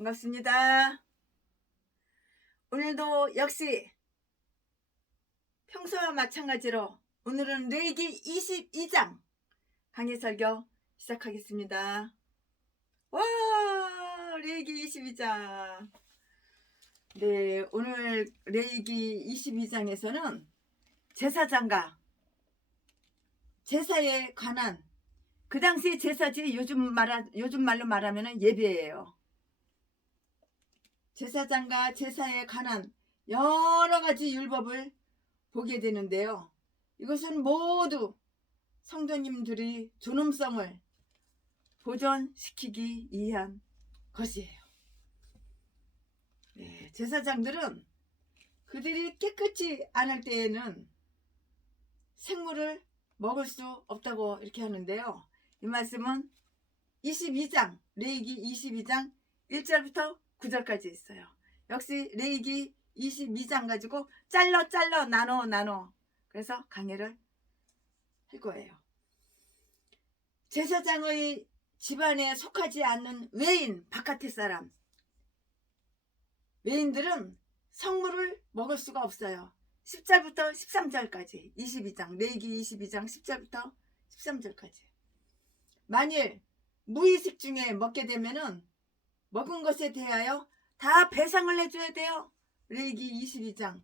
반갑습니다. 오늘도 역시 평소와 마찬가지로 오늘은 레이기 22장 강의 설교 시작하겠습니다. 와, 레이기 22장. 네, 오늘 레이기 22장에서는 제사장과 제사에 관한, 그 당시 제사지 요즘 말로 말하면 예배예요. 제사장과 제사에 관한 여러 가지 율법을 보게 되는데요. 이것은 모두 성도님들이 존엄성을 보존시키기 위한 것이에요. 네, 제사장들은 그들이 깨끗이 않을 때에는 생물을 먹을 수 없다고 이렇게 하는데요. 이 말씀은 22장, 레위기 22장 1절부터 9절까지 있어요. 역시 레위기 22장 가지고 잘라 나눠 그래서 강의를 할 거예요. 제사장의 집안에 속하지 않는 외인, 바깥의 사람, 외인들은 성물을 먹을 수가 없어요. 10절부터 13절까지 22장, 레위기 22장 10절부터 13절까지. 만일 무의식 중에 먹게 되면은 먹은 것에 대하여 다 배상을 해줘야 돼요. 레위기 22장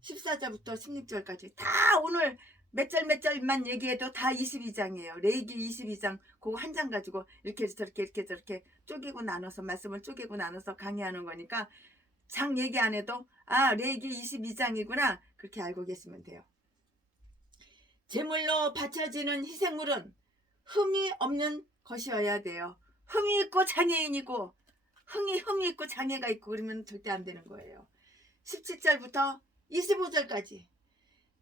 14절부터 16절까지 다 오늘 몇 절만 얘기해도 다 22장이에요. 레위기 22장 그거 한 장 가지고 이렇게 저렇게 쪼개고 나눠서 말씀을 쪼개고 나눠서 강의하는 거니까 장 얘기 안 해도 레위기 22장이구나 그렇게 알고 계시면 돼요. 제물로 바쳐지는 희생물은 흠이 없는 것이어야 돼요. 흠이 있고 장애인이고 흠이 있고 장애가 있고 그러면 절대 안 되는 거예요. 17절부터 25절까지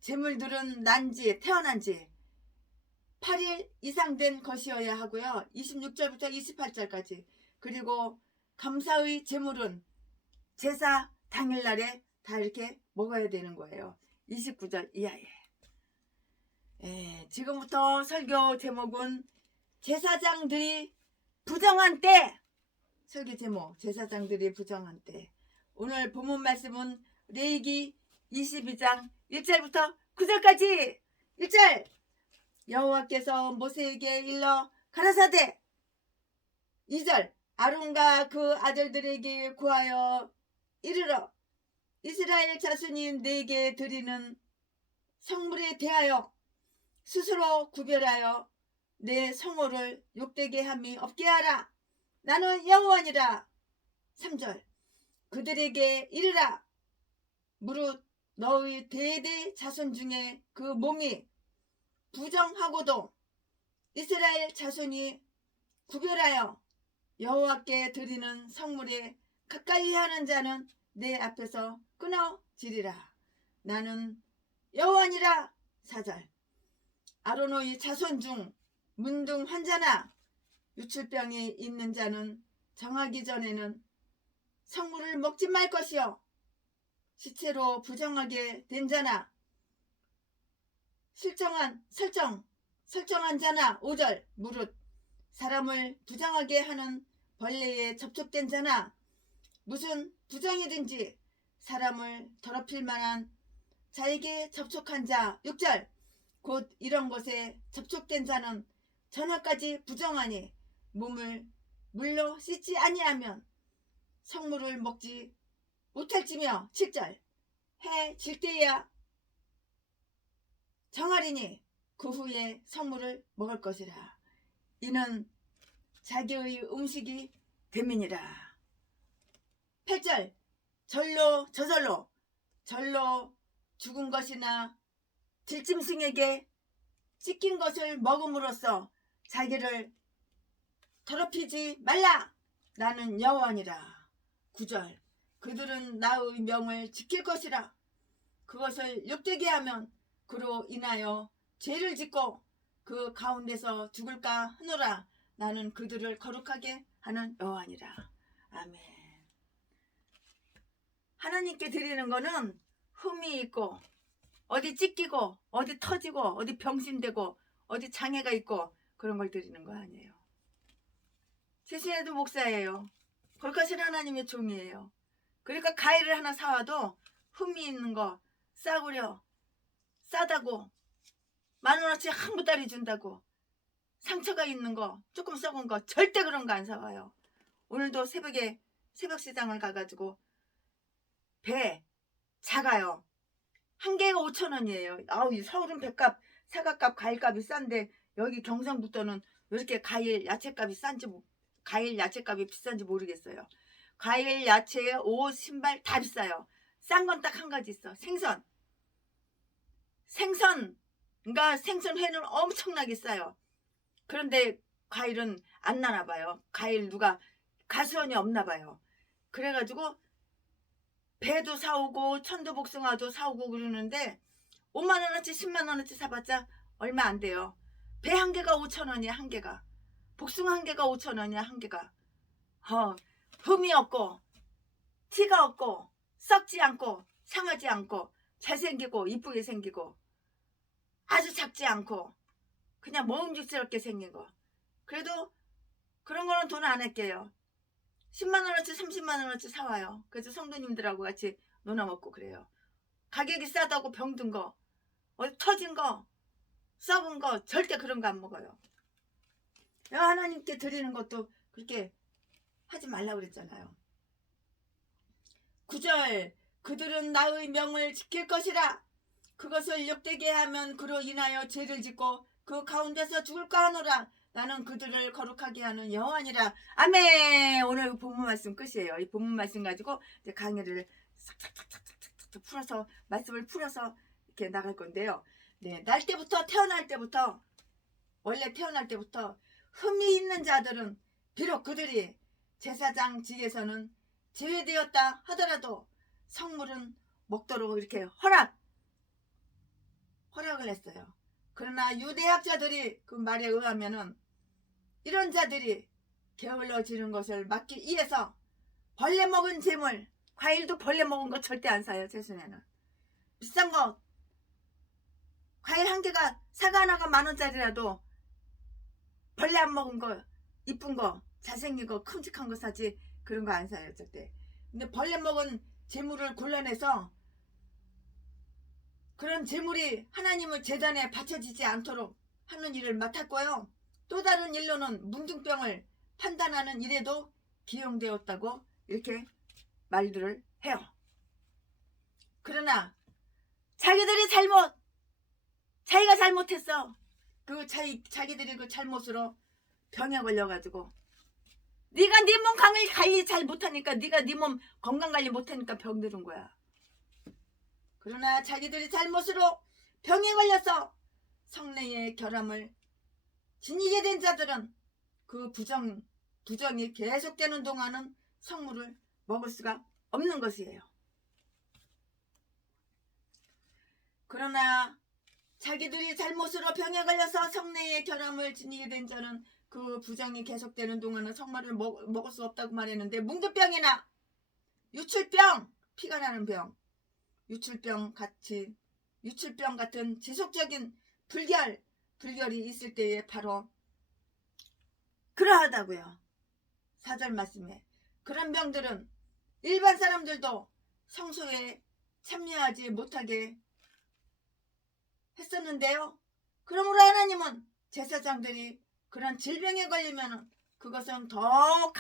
제물들은 태어난 지 8일 이상 된 것이어야 하고요. 26절부터 28절까지 그리고 감사의 제물은 제사 당일날에 다 이렇게 먹어야 되는 거예요. 29절 이하에. 지금부터 설교 제목은 제사장들이 부정한 때, 설교 제목 제사장들이 부정한 때. 오늘 본문 말씀은 레위기 22장 1절부터 9절까지. 1절 여호와께서 모세에게 일러 가라사대. 2절 아론과 그 아들들에게 구하여 이르러 이스라엘 자손이 내게 드리는 성물에 대하여 스스로 구별하여 내 성호를 욕되게 함이 없게 하라. 나는 여호와니라. 3절 그들에게 이르라. 무릇 너의 대대 자손 중에 그 몸이 부정하고도 이스라엘 자손이 구별하여 여호와께 드리는 성물에 가까이 하는 자는 내 앞에서 끊어지리라. 나는 여호와니라. 4절 아론의 자손 중 문둥 환자나 유출병이 있는 자는 정하기 전에는 성물을 먹지 말 것이요 시체로 부정하게 된 자나 설정한 자나 5절 무릇 사람을 부정하게 하는 벌레에 접촉된 자나 무슨 부정이든지 사람을 더럽힐 만한 자에게 접촉한 자 6절 곧 이런 것에 접촉된 자는 저녁까지 부정하니 몸을 물로 씻지 아니하면 성물을 먹지 못할지며 7절 해 질 때야 정하리니 그 후에 성물을 먹을 것이라. 이는 자기의 음식이 됨이니라. 8절 저절로 죽은 것이나 들짐승에게 찢긴 것을 먹음으로써 자기를 더럽히지 말라. 나는 여호와니라. 9절 그들은 나의 명을 지킬 것이라. 그것을 욕되게 하면 그로 인하여 죄를 짓고 그 가운데서 죽을까 하노라. 나는 그들을 거룩하게 하는 여호와니라. 아멘. 하나님께 드리는 거는 흠이 있고 어디 찢기고 어디 터지고 어디 병신되고 어디 장애가 있고 그런 걸 드리는 거 아니에요. 최신에도 목사예요. 그것은 하나님의 종이에요. 그러니까 과일을 하나 사와도 흠이 있는 거 싸구려 싸다고 10,000원어치 한 보따리 준다고 상처가 있는 거 조금 썩은 거 절대 그런 거 안 사와요. 오늘도 새벽에 새벽시장을 가가지고 배 작아요. 한 개가 5,000원이에요. 아우 서울은 배값 사과값 과일값이 싼데 여기 경상북도는 왜 이렇게 과일 야채값이 싼지 과일 야채값이 비싼지 모르겠어요. 과일 야채 옷 신발 다 비싸요. 싼 건 딱 한 가지 있어. 생선. 그러니까 생선회는 엄청나게 싸요. 그런데 과일은 안 나나 봐요. 과일 누가 가수원이 없나 봐요. 그래가지고 배도 사오고 천도복숭아도 사오고 그러는데 5만원어치 10만원어치 사봤자 얼마 안 돼요. 배 한 개가 5,000원이야. 한 개가. 복숭아 한 개가 5,000원이야. 한 개가. 흠이 없고 티가 없고 썩지 않고 상하지 않고 잘생기고 이쁘게 생기고 아주 작지 않고 그냥 먹음직스럽게 생긴 거. 그래도 그런 거는 돈 안 할게요. 10만원어치 30만원어치 사와요. 그래서 성도님들하고 같이 놀아먹고 그래요. 가격이 싸다고 병든 거 터진 거 썩은 거 절대 그런 거 안 먹어요. 하나님께 드리는 것도 그렇게 하지 말라고 그랬잖아요. 9절 그들은 나의 명을 지킬 것이라. 그것을 욕되게 하면 그로 인하여 죄를 짓고 그 가운데서 죽을까 하노라. 나는 그들을 거룩하게 하는 여호와니라. 아멘. 오늘 본문 말씀 끝이에요. 이 본문 말씀 가지고 이제 강의를 싹싹싹싹싹 풀어서 말씀을 풀어서 이렇게 나갈 건데요. 네, 원래 태어날 때부터 흠이 있는 자들은 비록 그들이 제사장 직에서는 제외되었다 하더라도 성물은 먹도록 이렇게 허락을 했어요. 그러나 유대학자들이 그 말에 의하면은 이런 자들이 게을러지는 것을 막기 위해서 벌레 먹은 재물, 과일도 벌레 먹은 거 절대 안 사요. 제 손에는 비싼 거 과일 한 개가 사과 하나가 10,000원짜리라도 벌레 안 먹은 거 이쁜 거 잘생긴 거 큼직한 거 사지 그런 거 안 사요 절대. 근데 벌레 먹은 재물을 골라내서 그런 재물이 하나님의 제단에 바쳐지지 않도록 하는 일을 맡았고요. 또 다른 일로는 문둥병을 판단하는 일에도 기용되었다고 이렇게 말들을 해요. 그러나 자기가 잘못했어. 자기들이 그 잘못으로 병에 걸려가지고 네가 네 몸 관리 잘 못하니까 네가 네 몸 건강관리 못하니까 병들은 거야. 그러나 자기들이 잘못으로 병에 걸려서 성례의 결함을 지니게 된 자들은 그 부정이 계속되는 동안은 성물을 먹을 수가 없는 것이에요. 그러나 자기들이 잘못으로 병에 걸려서 성례의 결함을 지니게 된 자는 그 부정이 계속되는 동안은 성물을 먹을 수 없다고 말했는데 문둥병이나 유출병, 피가 나는 병, 유출병 같은 지속적인 불결이 있을 때에 바로 그러하다고요. 4절 말씀에 그런 병들은 일반 사람들도 성소에 참여하지 못하게 했었는데요. 그러므로 하나님은 제사장들이 그런 질병에 걸리면 그것은 더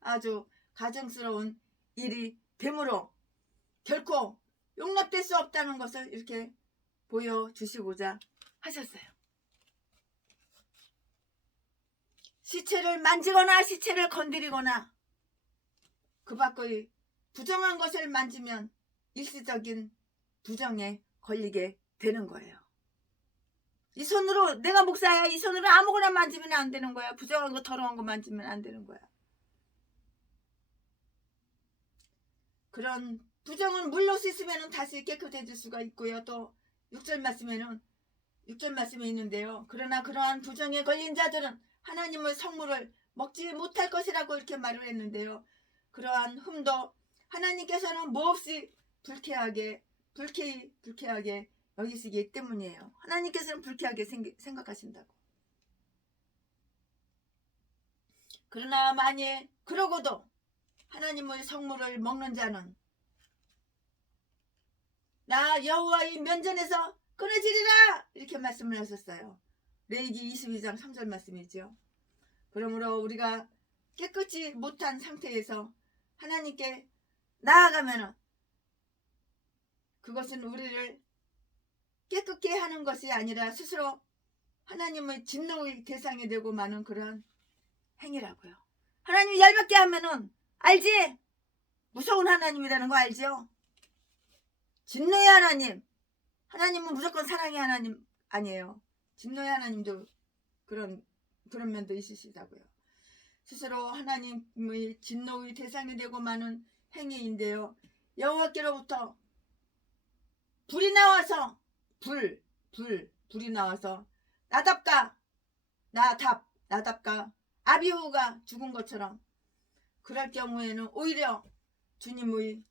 아주 가정스러운 일이 되므로 결코 용납될 수 없다는 것을 이렇게 보여주시고자 하셨어요. 시체를 만지거나 시체를 건드리거나 그 밖의 부정한 것을 만지면 일시적인 부정에 걸리게 되는 거예요. 이 손으로 내가 목사야 이 손으로 아무거나 만지면 안 되는 거야. 부정한 거 더러운 거 만지면 안 되는 거야. 그런 부정은 물로 씻으면 다시 깨끗해질 수가 있고요. 또 6절 말씀에 있는데요. 그러나 그러한 부정에 걸린 자들은 하나님의 성물을 먹지 못할 것이라고 이렇게 말을 했는데요. 그러한 흠도 하나님께서는 몹시 불쾌하게 여기시기 때문이에요. 하나님께서는 불쾌하게 생각하신다고. 그러나 만일 그러고도 하나님의 성물을 먹는 자는 나 여호와의 면전에서 끊어지리라 이렇게 말씀을 하셨어요. 레위기 22장 3절 말씀이죠. 그러므로 우리가 깨끗이 못한 상태에서 하나님께 나아가면은 그것은 우리를 깨끗게 하는 것이 아니라 스스로 하나님의 진노의 대상이 되고 마는 그런 행위라고요. 하나님이 열받게 하면은 알지? 무서운 하나님이라는 거 알죠? 진노의 하나님. 하나님은 무조건 사랑의 하나님 아니에요. 진노의 하나님도 그런 면도 있으시다고요. 스스로 하나님의 진노의 대상이 되고 마는 행위인데요. 여호와께로부터 불이 나와서 불이 나와서 나답과 아비후가 죽은 것처럼 그럴 경우에는 오히려 주님의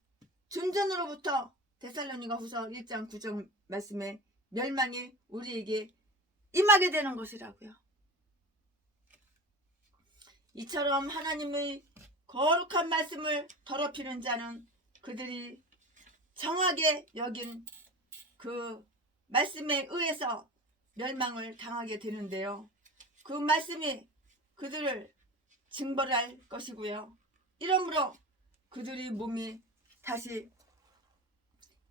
존전으로부터 데살로니가 후서 1장 9절 말씀에 멸망이 우리에게 임하게 되는 것이라고요. 이처럼 하나님의 거룩한 말씀을 더럽히는 자는 그들이 정하게 여긴 그 말씀에 의해서 멸망을 당하게 되는데요. 그 말씀이 그들을 징벌할 것이고요. 이러므로 그들의 몸이 다시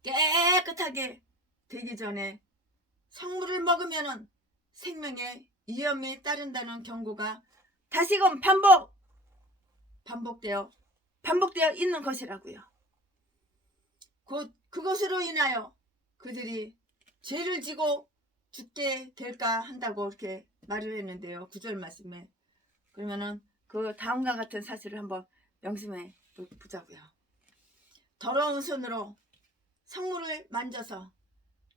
깨끗하게 되기 전에 성물을 먹으면 생명에 위험이 따른다는 경고가 다시금 반복되어 있는 것이라고요. 곧 그것으로 인하여 그들이 죄를 지고 죽게 될까 한다고 이렇게 말을 했는데요. 9절 말씀에. 그러면은 그 다음과 같은 사실을 한번 명심해 보자고요. 더러운 손으로 성물을 만져서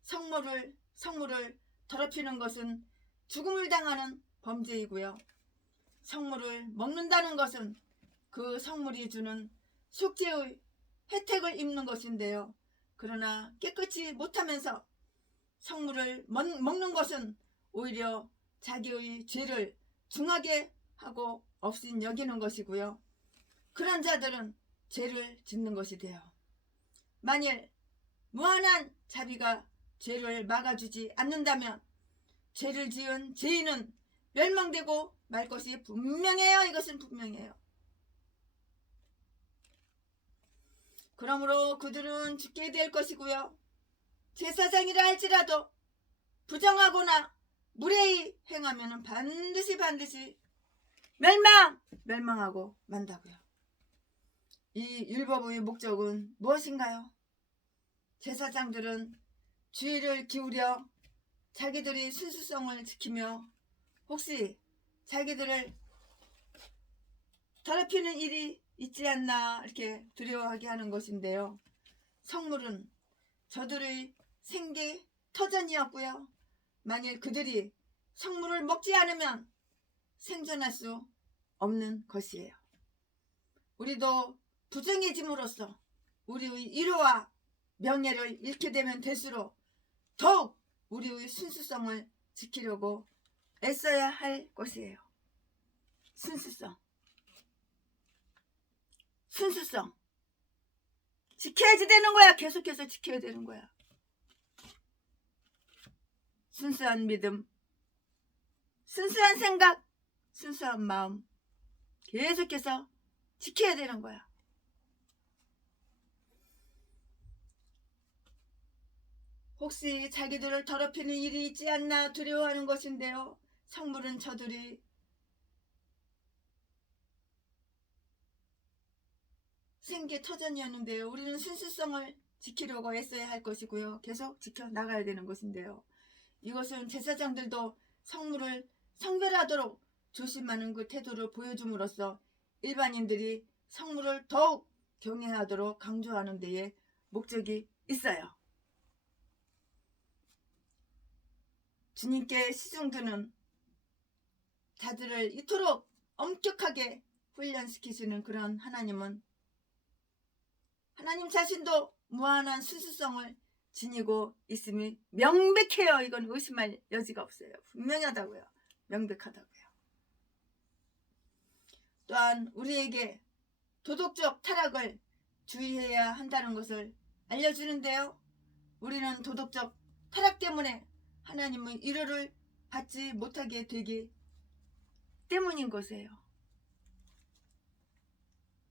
성물을 더럽히는 것은 죽음을 당하는 범죄이고요. 성물을 먹는다는 것은 그 성물이 주는 속죄의 혜택을 입는 것인데요. 그러나 깨끗이 못하면서 성물을 먹는 것은 오히려 자기의 죄를 중하게 하고 없인 여기는 것이고요. 그런 자들은 죄를 짓는 것이 돼요. 만일 무한한 자비가 죄를 막아주지 않는다면 죄를 지은 죄인은 멸망되고 말 것이 분명해요. 이것은 분명해요. 그러므로 그들은 죽게 될 것이고요. 제사장이라 할지라도 부정하거나 무례히 행하면 반드시 멸망하고 만다고요. 이 율법의 목적은 무엇인가요? 제사장들은 주의를 기울여 자기들이 순수성을 지키며 혹시 자기들을 더럽히는 일이 있지 않나 이렇게 두려워하게 하는 것인데요. 성물은 저들의 생계 터전이었고요. 만일 그들이 성물을 먹지 않으면 생존할 수 없는 것이에요. 우리도 부정해짐으로써 우리의 일호와 명예를 잃게 되면 될수록 더욱 우리의 순수성을 지키려고 애써야 할 것이에요. 순수성 지켜야지 되는 거야. 계속해서 지켜야 되는 거야. 순수한 믿음, 순수한 생각, 순수한 마음 계속해서 지켜야 되는 거야. 혹시 자기들을 더럽히는 일이 있지 않나 두려워하는 것인데요. 성물은 저들이 생계 터전이었는데요. 우리는 순수성을 지키려고 애써야 할 것이고요. 계속 지켜나가야 되는 것인데요. 이것은 제사장들도 성물을 성별하도록 조심하는 그 태도를 보여줌으로써 일반인들이 성물을 더욱 경외하도록 강조하는 데에 목적이 있어요. 주님께 시중드는 자들을 이토록 엄격하게 훈련시키시는 그런 하나님은 하나님 자신도 무한한 순수성을 지니고 있음이 명백해요. 이건 의심할 여지가 없어요. 분명하다고요. 명백하다고요. 또한 우리에게 도덕적 타락을 주의해야 한다는 것을 알려주는데요. 우리는 도덕적 타락 때문에 하나님의 위로를 받지 못하게 되기 때문인 것이에요.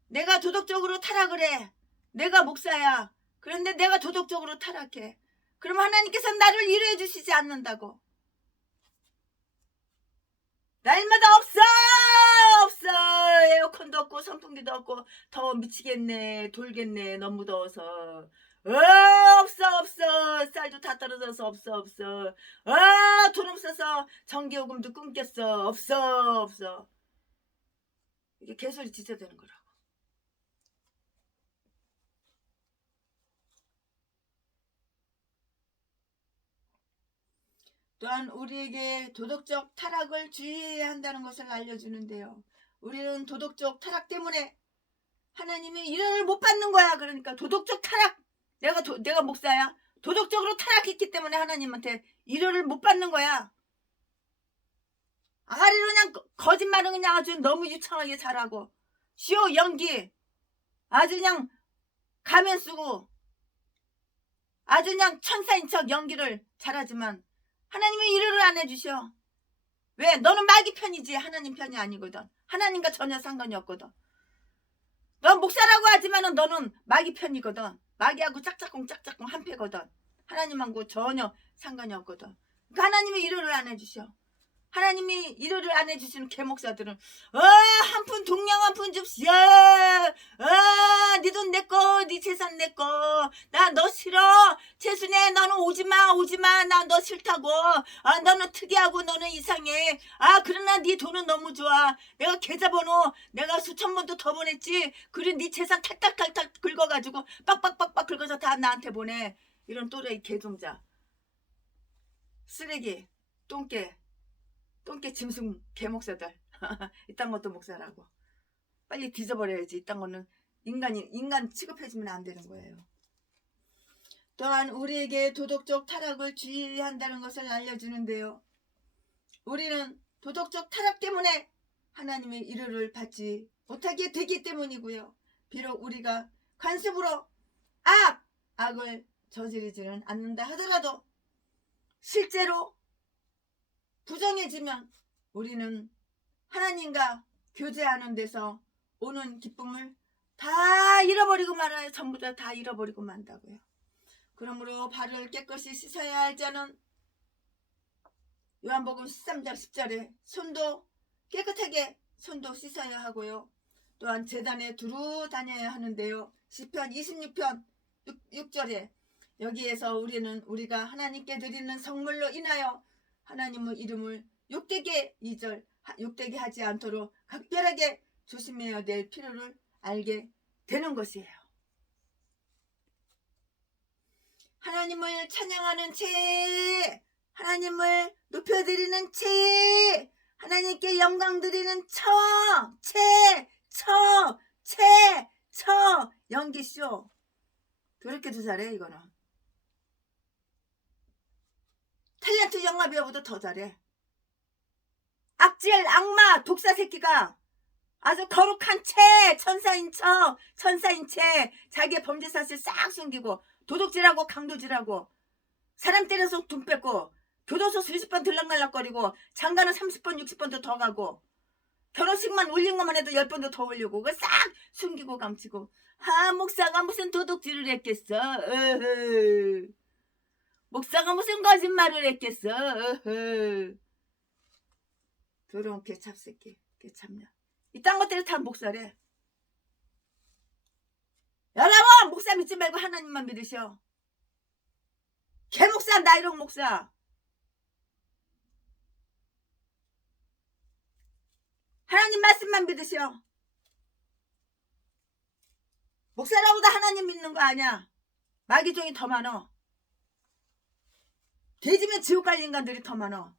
내가 도덕적으로 타락을 해. 내가 목사야. 그런데 내가 도덕적으로 타락해. 그럼 하나님께서 나를 위로해 주시지 않는다고. 날마다 없어 에어컨도 없고 선풍기도 없고 더워 미치겠네 돌겠네 너무 더워서 없어 쌀도 다 떨어져서 없어 돈 없어서 전기요금도 끊겼어 없어 이게 개소리 진짜 되는 거라고. 또한 우리에게 도덕적 타락을 주의해야 한다는 것을 알려주는데요. 우리는 도덕적 타락 때문에 하나님이 위로를 못 받는 거야. 그러니까 도덕적 타락. 내가 목사야. 도덕적으로 타락했기 때문에 하나님한테 위로를 못 받는 거야. 아가리로 그냥 거짓말은 그냥 아주 너무 유창하게 잘하고 쇼 연기 아주 그냥 가면 쓰고 아주 그냥 천사인 척 연기를 잘하지만 하나님이 위로를 안 해주셔. 왜? 너는 마귀 편이지 하나님 편이 아니거든. 하나님과 전혀 상관이 없거든. 넌 목사라고 하지만은 너는 마귀 편이거든. 마귀하고 짝짝꿍 한패거든. 하나님하고 전혀 상관이 없거든. 그러니까 하나님이 위로를 안 해주셔. 하나님이 위로를 안 해주시는 개목사들은 한 푼 동양 한 푼 줍시오. 네 돈 내꺼 네 재산 내꺼 나 너 싫어 최순애 너는 오지마 나 너 싫다고 너는 특이하고 너는 이상해 그러나 네 돈은 너무 좋아 내가 계좌번호 내가 수천 번도 더 보냈지 그리고 네 재산 탈탈 긁어가지고 빡빡 긁어서 다 나한테 보내. 이런 또래 개종자 쓰레기 똥개 짐승 개목사들 이딴 것도 목사라고 빨리 뒤져버려야지. 이딴 거는 인간 취급해주면 안 되는 거예요. 또한 우리에게 도덕적 타락을 주의해야 한다는 것을 알려주는데요. 우리는 도덕적 타락 때문에 하나님의 위로를 받지 못하게 되기 때문이고요. 비록 우리가 관습으로 악을 저지르지는 않는다 하더라도 실제로 부정해지면 우리는 하나님과 교제하는 데서 오는 기쁨을 다 잃어버리고 말아요. 전부 다 잃어버리고 만다고요. 그러므로 발을 깨끗이 씻어야 할 자는 요한복음 13장 10절에 손도 깨끗하게 손도 씻어야 하고요. 또한 제단에 두루 다녀야 하는데요. 시편 26편 6절에 여기에서 우리가 하나님께 드리는 성물로 인하여 하나님의 이름을 욕되게 하지 않도록 각별하게 조심해야 될 필요를 알게 되는 것이에요. 하나님을 찬양하는 채, 하나님을 높여드리는 채, 하나님께 영광 드리는 연기쇼. 그렇게도 잘해. 이거는 탤런트 영화배우보다 더 잘해. 악질 악마 독사 새끼가 아주 거룩한 채 천사인 채 자기의 범죄 사실 싹 숨기고 도둑질하고 강도질하고 사람 때려서 돈 뺏고 교도소 수십 번 들락날락거리고 장가는 30번 60번도 더 가고 결혼식만 올린 것만 해도 10번도 더 올리고 그걸 싹 숨기고 감추고 목사가 무슨 도둑질을 했겠어. 목사가 무슨 거짓말을 했겠어. 더러운 개찹새끼 개참냐. 이딴 것들이 다 목사래. 여러분 목사 믿지 말고 하나님만 믿으셔. 개목사 나이롱 목사. 하나님 말씀만 믿으셔. 목사라고 다 하나님 믿는 거 아니야. 마귀종이 더 많어. 돼지면 지옥 갈 인간들이 더 많어.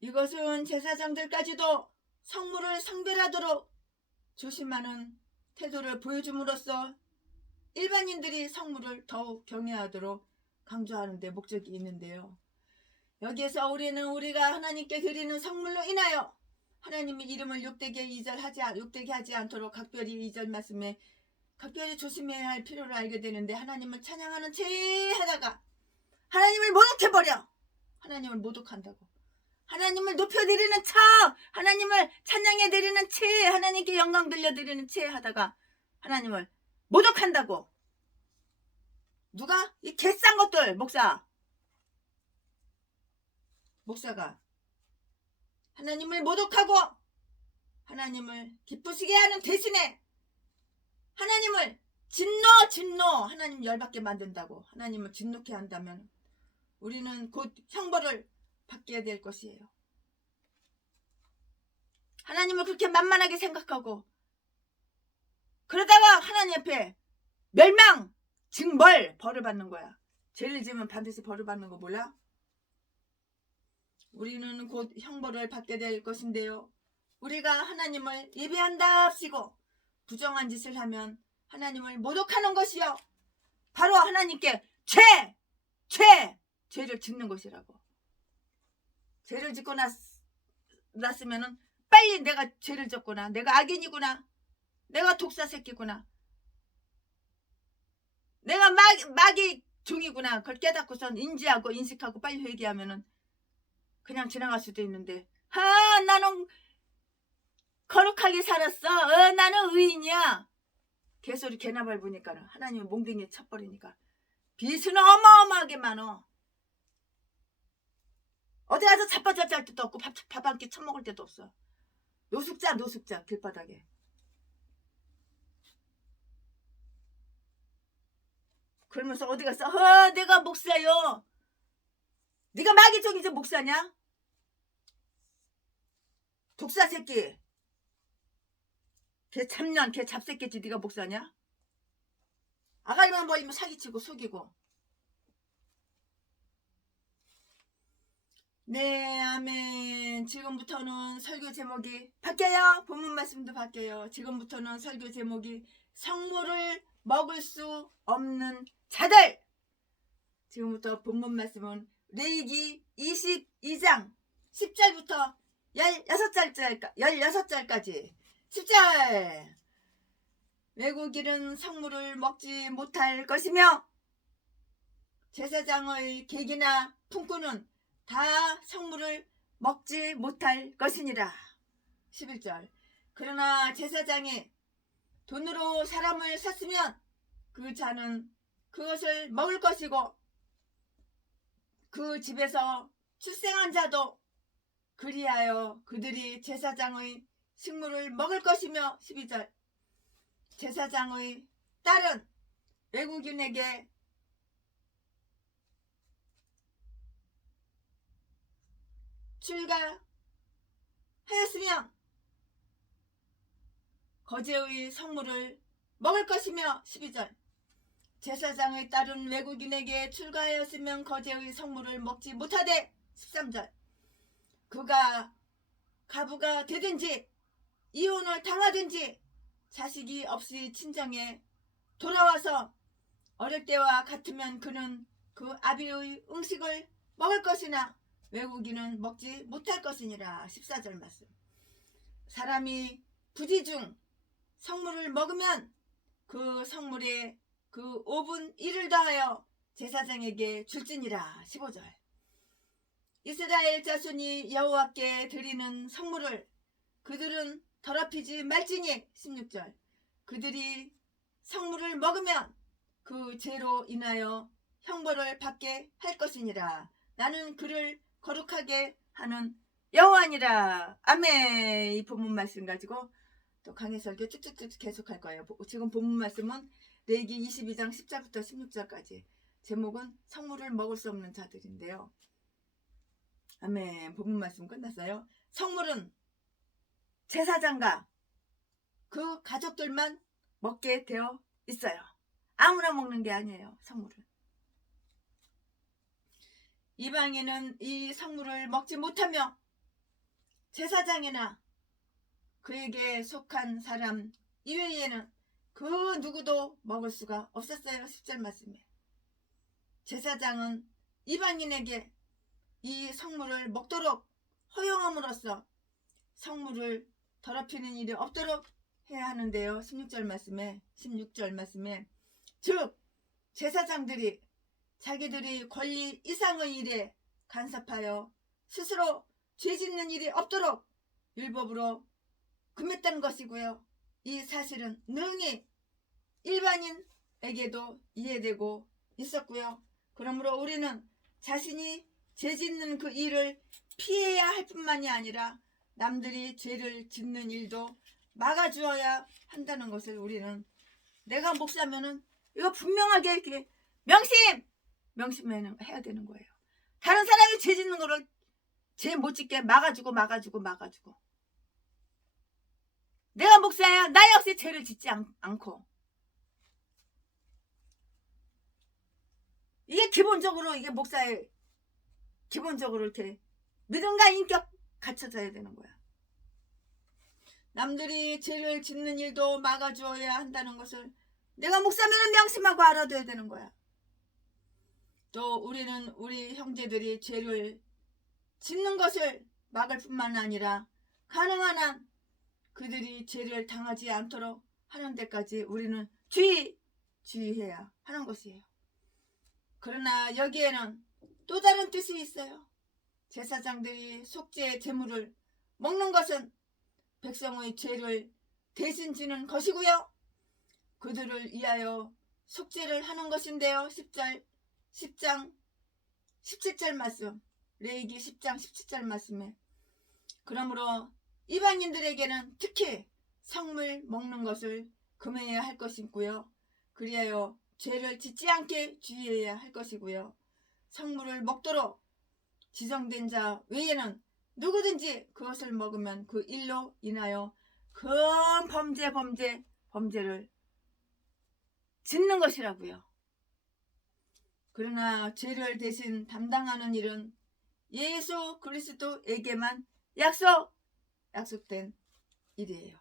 이것은 제사장들까지도 성물을 성별하도록 조심하는 태도를 보여줌으로써 일반인들이 성물을 더욱 경외하도록 강조하는 데 목적이 있는데요. 여기에서 우리는 우리가 하나님께 드리는 성물로 인하여 하나님의 이름을 욕되게 하지 않도록 각별히 2절 말씀에 각별히 조심해야 할 필요를 알게 되는데, 하나님을 찬양하는 채 하다가 하나님을 모독해버려. 하나님을 모독한다고. 하나님을 높여드리는 척, 하나님을 찬양해드리는 채, 하나님께 영광 들려드리는 채 하다가 하나님을 모독한다고. 누가? 이 개싼 것들. 목사가 하나님을 모독하고 하나님을 기쁘시게 하는 대신에 하나님을 진노 하나님 열받게 만든다고. 하나님을 진노케 한다면 우리는 곧 형벌을 받게 될 것이에요. 하나님을 그렇게 만만하게 생각하고 그러다가 하나님 앞에 멸망, 징벌, 벌을 받는 거야. 죄를 지으면 반드시 벌을 받는 거 몰라? 우리는 곧 형벌을 받게 될 것인데요. 우리가 하나님을 예배한답시고 부정한 짓을 하면 하나님을 모독하는 것이요, 바로 하나님께 죄를 짓는 것이라고. 죄를 짓고 났으면은 빨리 내가 죄를 졌구나, 내가 악인이구나, 내가 독사 새끼구나, 내가 마귀 종이구나, 그걸 깨닫고선 인지하고 인식하고 빨리 회개하면은 그냥 지나갈 수도 있는데, 나는 거룩하게 살았어, 나는 의인이야, 개소리 개나 밟으니까 하나님이 몽둥이에 쳐버리니까 빚은 어마어마하게 많어. 어디 가서 자빠질 때도 없고 밥 한 끼 처먹을 때도 없어. 노숙자 길바닥에. 그러면서 어디 갔어? 내가 목사요. 네가 마귀종이지 목사냐? 독사 새끼. 걔 참년, 걔 잡새끼지 네가 목사냐? 아가리만 벌리면 사기치고 속이고. 네, 아멘. 지금부터는 설교 제목이 바뀌어요. 본문 말씀도 바뀌어요. 지금부터는 설교 제목이 성물을 먹을 수 없는 자들. 지금부터 본문 말씀은 레위기 22장 10절부터 16절까지 10절. 외국인은 성물을 먹지 못할 것이며 제사장의 계기나 품꾼은 다 성물을 먹지 못할 것이니라. 11절. 그러나 제사장이 돈으로 사람을 샀으면 그 자는 그것을 먹을 것이고 그 집에서 출생한 자도 그리하여 그들이 제사장의 식물을 먹을 것이며. 12절. 제사장의 딸은 외국인에게 출가하였으면 거제의 성물을 먹을 것이며. 12절. 제사장의 딸은 외국인에게 출가하였으면 거제의 성물을 먹지 못하되. 13절. 그가 가부가 되든지 이혼을 당하든지 자식이 없이 친정에 돌아와서 어릴 때와 같으면 그는 그 아비의 음식을 먹을 것이나 외국인은 먹지 못할 것이니라. 14절 말씀. 사람이 부지 중 성물을 먹으면 그 성물에 그 5분 1을 더하여 제사장에게 줄지니라. 15절. 이스라엘 자손이 여호와께 드리는 성물을 그들은 더럽히지 말지니. 16절. 그들이 성물을 먹으면 그 죄로 인하여 형벌을 받게 할 것이니라. 나는 그를 거룩하게 하는 여호와니라. 아멘. 이 본문 말씀 가지고 또 강해 설교 쭉쭉쭉 계속할 거예요. 지금 본문 말씀은 레위기 22장 10절부터 16절까지. 제목은 성물을 먹을 수 없는 자들인데요. 아멘. 본문 말씀 끝났어요. 성물은 제사장과 그 가족들만 먹게 되어 있어요. 아무나 먹는 게 아니에요. 성물을. 이방인은 이 성물을 먹지 못하며 제사장이나 그에게 속한 사람 이외에는 그 누구도 먹을 수가 없었어요. 10절 말씀에. 제사장은 이방인에게 이 성물을 먹도록 허용함으로써 성물을 더럽히는 일이 없도록 해야 하는데요. 16절 말씀에 즉 제사장들이 자기들이 권리 이상의 일에 간섭하여 스스로 죄짓는 일이 없도록 율법으로 금했다는 것이고요. 이 사실은 능히 일반인에게도 이해되고 있었고요. 그러므로 우리는 자신이 죄짓는 그 일을 피해야 할 뿐만이 아니라 남들이 죄를 짓는 일도 막아주어야 한다는 것을 우리는, 내가 목사면은 이거 분명하게 이렇게 명심해야 되는 거예요. 다른 사람이 죄 짓는 거를 죄 못 짓게 막아주고 내가 목사야 나 역시 죄를 짓지 않고, 이게 기본적으로 이게 목사의 기본적으로 이렇게 믿음과 인격 갖춰져야 되는 거야. 남들이 죄를 짓는 일도 막아주어야 한다는 것을 내가 목사면은 명심하고 알아둬야 되는 거야. 또 우리는 우리 형제들이 죄를 짓는 것을 막을 뿐만 아니라 가능한 한 그들이 죄를 당하지 않도록 하는 데까지 우리는 주의해야 하는 것이에요. 그러나 여기에는 또 다른 뜻이 있어요. 제사장들이 속죄의 제물을 먹는 것은 백성의 죄를 대신 지는 것이고요. 그들을 위하여 속죄를 하는 것인데요. 10장 17절 말씀, 레위기 10장 17절 말씀에 그러므로 이방인들에게는 특히 성물 먹는 것을 금해야 할 것이고요. 그리하여 죄를 짓지 않게 주의해야 할 것이고요. 성물을 먹도록 지정된 자 외에는 누구든지 그것을 먹으면 그 일로 인하여 큰 범죄를 짓는 것이라고요. 그러나 죄를 대신 담당하는 일은 예수 그리스도에게만 약속된 일이에요.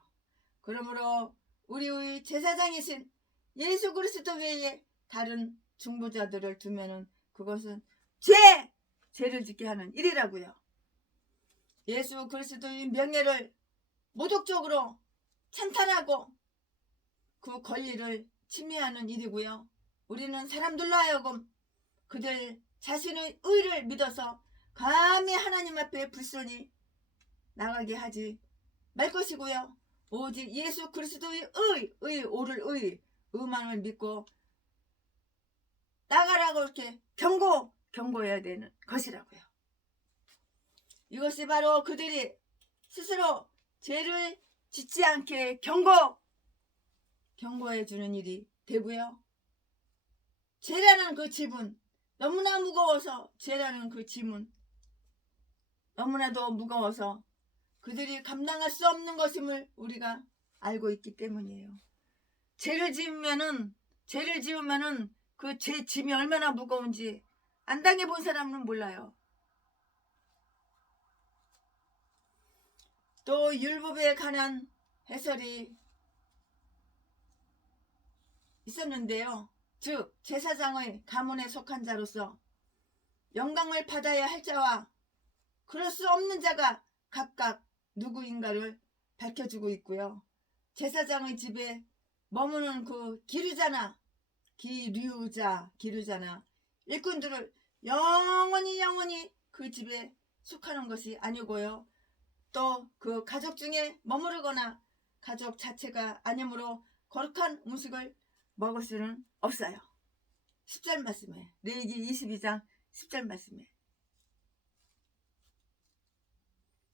그러므로 우리의 제사장이신 예수 그리스도 외에 다른 중보자들을 두면은 그것은 죄를 짓게 하는 일이라고요. 예수 그리스도의 명예를 모독적으로 찬탈하고 그 권리를 침해하는 일이고요. 우리는 사람들로 하여금 그들 자신의 의를 믿어서 감히 하나님 앞에 불순히 나가게 하지 말 것이고요. 오직 예수 그리스도의 의만을 믿고 나가라고 이렇게 경고해야 되는 것이라고요. 이것이 바로 그들이 스스로 죄를 짓지 않게 경고해 주는 일이 되고요. 죄라는 그 지분, 너무나 무거워서 죄라는 그 짐은 너무나도 무거워서 그들이 감당할 수 없는 것임을 우리가 알고 있기 때문이에요. 죄를 지으면은 그 죄 짐이 얼마나 무거운지 안 당해본 사람은 몰라요. 또 율법에 관한 해설이 있었는데요. 즉 제사장의 가문에 속한 자로서 영광을 받아야 할 자와 그럴 수 없는 자가 각각 누구인가를 밝혀주고 있고요. 제사장의 집에 머무는 그 기류자나 일꾼들을 영원히 그 집에 속하는 것이 아니고요. 또 그 가족 중에 머무르거나 가족 자체가 아니므로 거룩한 음식을 먹을 수는 없어요. 10절 말씀에, 레위기 22장 10절 말씀에.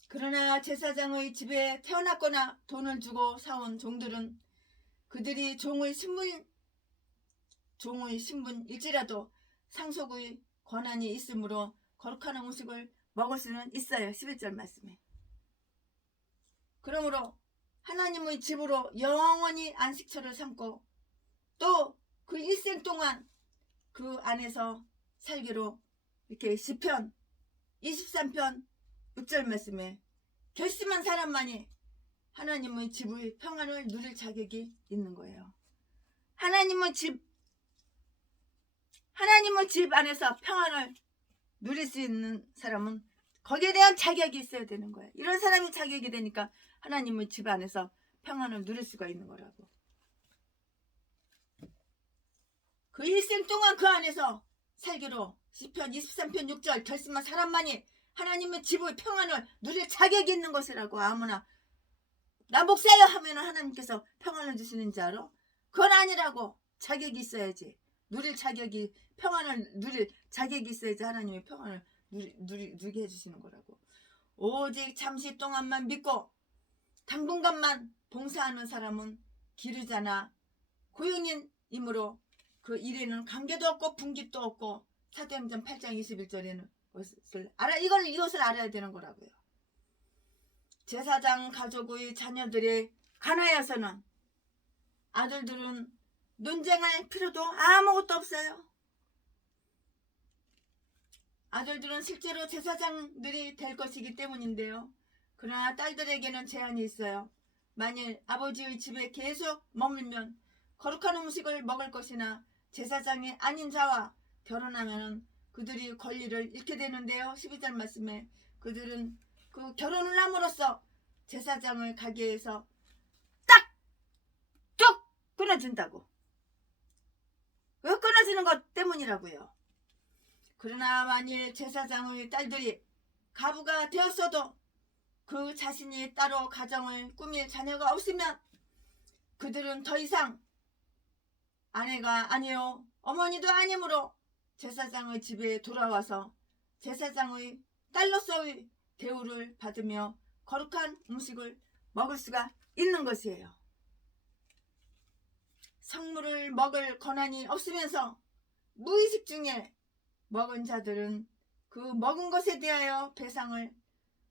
그러나 제사장의 집에 태어났거나 돈을 주고 사온 종들은 그들이 종의 신분일지라도 상속의 권한이 있으므로 거룩한 음식을 먹을 수는 있어요. 11절 말씀에. 그러므로 하나님의 집으로 영원히 안식처를 삼고 또 그 일생 동안 그 안에서 살기로 이렇게 시편 23편 6절 말씀에 결심한 사람만이 하나님의 집의 평안을 누릴 자격이 있는 거예요. 하나님의 하나님의 집 안에서 평안을 누릴 수 있는 사람은 거기에 대한 자격이 있어야 되는 거예요. 이런 사람이 자격이 되니까 하나님의 집 안에서 평안을 누릴 수가 있는 거라고. 그 일생 동안 그 안에서 살기로 시편 23편 6절 결심한 사람만이 하나님의 집의 평안을 누릴 자격이 있는 것이라고. 아무나 나 목사요 하면 하나님께서 평안을 주시는 줄 알아? 그건 아니라고. 자격이 있어야지. 누릴 자격이, 평안을 누릴 자격이 있어야지 하나님의 평안을 누리게 해주시는 거라고. 오직 잠시 동안만 믿고 당분간만 봉사하는 사람은 기르자나 고용인이므로 그 일에는 관계도 없고 분깃도 없고. 사도행전 8장 21절에는 이것을 알아야 되는 거라고요. 제사장 가족의 자녀들이 가나여서는 아들들은 논쟁할 필요도 아무것도 없어요. 아들들은 실제로 제사장들이 될 것이기 때문인데요. 그러나 딸들에게는 제한이 있어요. 만일 아버지의 집에 계속 머물면 거룩한 음식을 먹을 것이나 제사장이 아닌 자와 결혼하면 그들이 권리를 잃게 되는데요. 12절 말씀에 그들은 그 결혼을 함으로써 제사장의 가게에서 딱! 뚝! 끊어진다고. 왜 끊어지는 것 때문이라고요. 그러나 만일 제사장의 딸들이 가부가 되었어도 그 자신이 따로 가정을 꾸밀 자녀가 없으면 그들은 더 이상 아내가 아니요 어머니도 아니므로 제사장의 집에 돌아와서 제사장의 딸로서의 대우를 받으며 거룩한 음식을 먹을 수가 있는 것이에요. 성물을 먹을 권한이 없으면서 무의식 중에 먹은 자들은 그 먹은 것에 대하여 배상을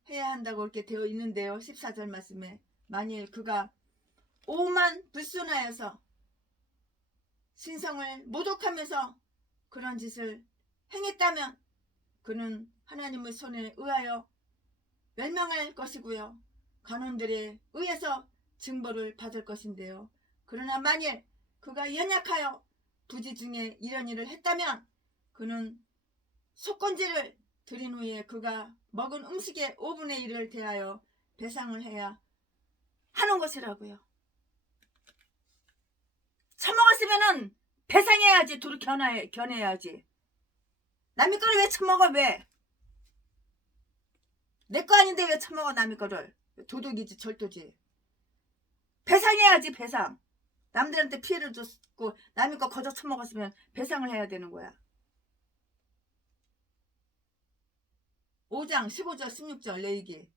해야 한다고 이렇게 되어 있는데요. 14절 말씀에 만일 그가 오만 불순하여서 신성을 모독하면서 그런 짓을 행했다면 그는 하나님의 손에 의하여 멸망할 것이고요. 간원들에 의해서 징벌을 받을 것인데요. 그러나 만일 그가 연약하여 부지 중에 이런 일을 했다면 그는 속건제를 드린 후에 그가 먹은 음식의 5분의 1을 대하여 배상을 해야 하는 것이라고요. 처먹었으면은 배상해야지. 두루 견해야지. 남의 거를 왜 처먹어? 왜? 내 거 아닌데 왜 처먹어 남의 거를? 도둑이지 절도지. 배상해야지. 배상. 남들한테 피해를 줬고 남의 거 거저 처먹었으면 배상을 해야 되는 거야. 5장 15절 16절 레위기.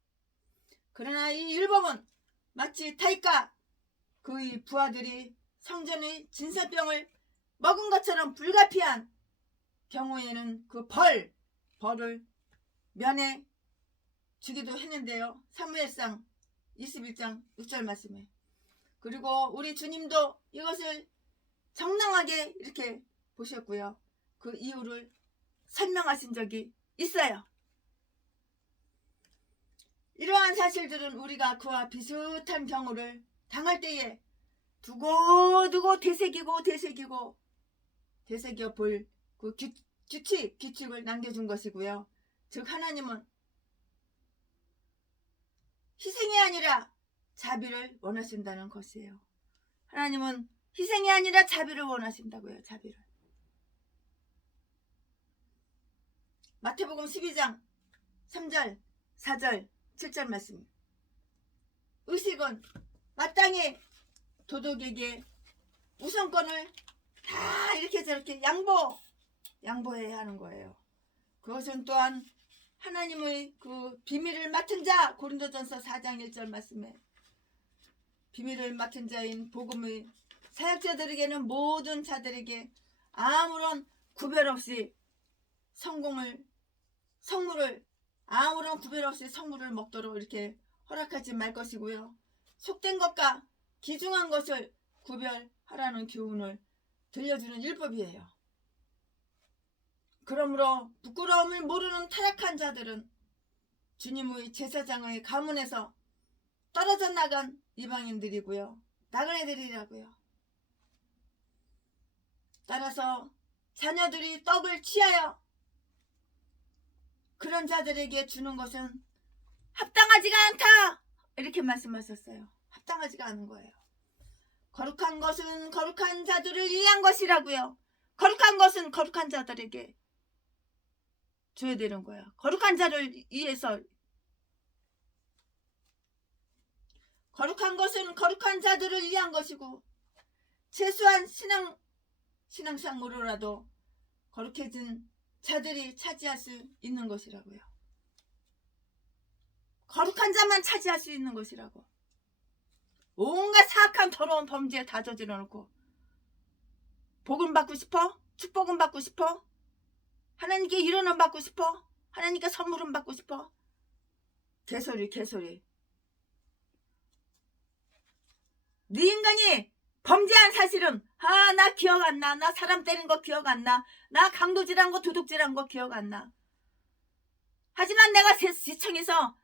그러나 이 율법은 마치 타이가 그의 부하들이 성전의 진설병을 먹은 것처럼 불가피한 경우에는 그 벌을 면해 주기도 했는데요. 사무엘상 21장 6절 말씀에. 그리고 우리 주님도 이것을 정당하게 이렇게 보셨고요. 그 이유를 설명하신 적이 있어요. 이러한 사실들은 우리가 그와 비슷한 경우를 당할 때에 두고두고 되새겨 볼 그 규칙을 남겨준 것이고요. 즉 하나님은 희생이 아니라 자비를 원하신다는 것이에요. 하나님은 희생이 아니라 자비를 원하신다고요. 자비를. 마태복음 12장 3절 4절 7절 말씀. 의식은 마땅히 도덕에게 우선권을 다 이렇게 저렇게 양보해야 하는 거예요. 그것은 또한 하나님의 그 비밀을 맡은 자, 고린도전서 4장 1절 말씀에 비밀을 맡은 자인 복음의 사역자들에게는 모든 자들에게 아무런 구별 없이 성물을 아무런 구별 없이 성물을 먹도록 이렇게 허락하지 말 것이고요. 속된 것과 기중한 것을 구별하라는 교훈을 들려주는 율법이에요. 그러므로 부끄러움을 모르는 타락한 자들은 주님의 제사장의 가문에서 떨어져 나간 이방인들이고요. 나그네들이라고요. 따라서 자녀들이 떡을 취하여 그런 자들에게 주는 것은 합당하지가 않다. 이렇게 말씀하셨어요. 합당하지가 않은 거예요. 거룩한 것은 거룩한 자들을 위한 것이라고요. 거룩한 것은 거룩한 자들에게 줘야 되는 거야. 거룩한 자를 위해서. 거룩한 것은 거룩한 자들을 위한 것이고 최소한 신앙상으로라도 거룩해진 자들이 차지할 수 있는 것이라고요. 거룩한 자만 차지할 수 있는 것이라고. 온갖 사악한 더러운 범죄에 다 저질러 놓고 복음 받고 싶어? 축복은 받고 싶어? 하나님께 일원은 받고 싶어? 하나님께 선물은 받고 싶어? 개소리. 네 인간이 범죄한 사실은 나 기억 안 나. 나 사람 때린 거 기억 안 나. 나 강도질한 거 도둑질한 거 기억 안 나. 하지만 내가 지청에서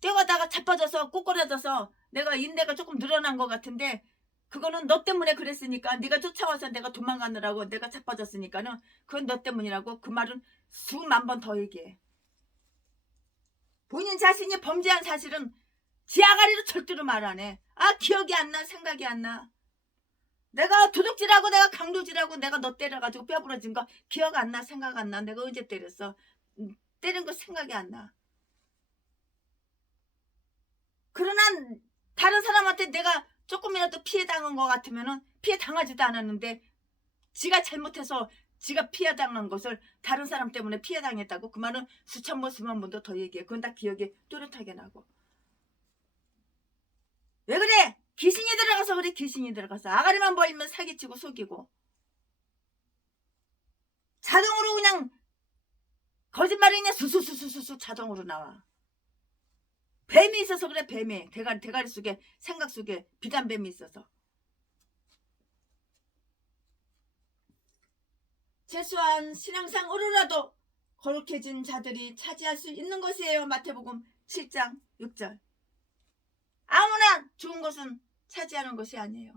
뛰어가다가 자빠져서 꼬꾸라져서 내가 인대가 조금 늘어난 것 같은데 그거는 너 때문에 그랬으니까 네가 쫓아와서 내가 도망가느라고 내가 자빠졌으니까는 그건 너 때문이라고. 그 말은 수만 번 더 얘기해. 본인 자신이 범죄한 사실은 지아가리로 절대로 말 안 해. 기억이 안 나. 생각이 안 나. 내가 도둑질하고 내가 강도질하고 내가 너 때려가지고 뼈 부러진 거 기억 안 나. 생각 안 나. 내가 언제 때렸어. 때린 거 생각이 안 나. 그러나 다른 사람한테 내가 조금이라도 피해 당한 것 같으면은 피해 당하지도 않았는데 지가 잘못해서 지가 피해 당한 것을 다른 사람 때문에 피해 당했다고 그 말은 수천 번 수만 번도 더 얘기해. 그건 다 기억이 또렷하게 나고. 왜 그래? 귀신이 들어가서 그래. 귀신이 들어가서 아가리만 벌리면 사기치고 속이고 자동으로 그냥 거짓말이 그냥 수수수수수 자동으로 나와. 뱀이 있어서 그래. 뱀이 대가리 속에 생각 속에 비단뱀이 있어서. 최소한 신앙상으로라도 거룩해진 자들이 차지할 수 있는 것이에요. 마태복음 7장 6절. 아무나 좋은 것은 차지하는 것이 아니에요.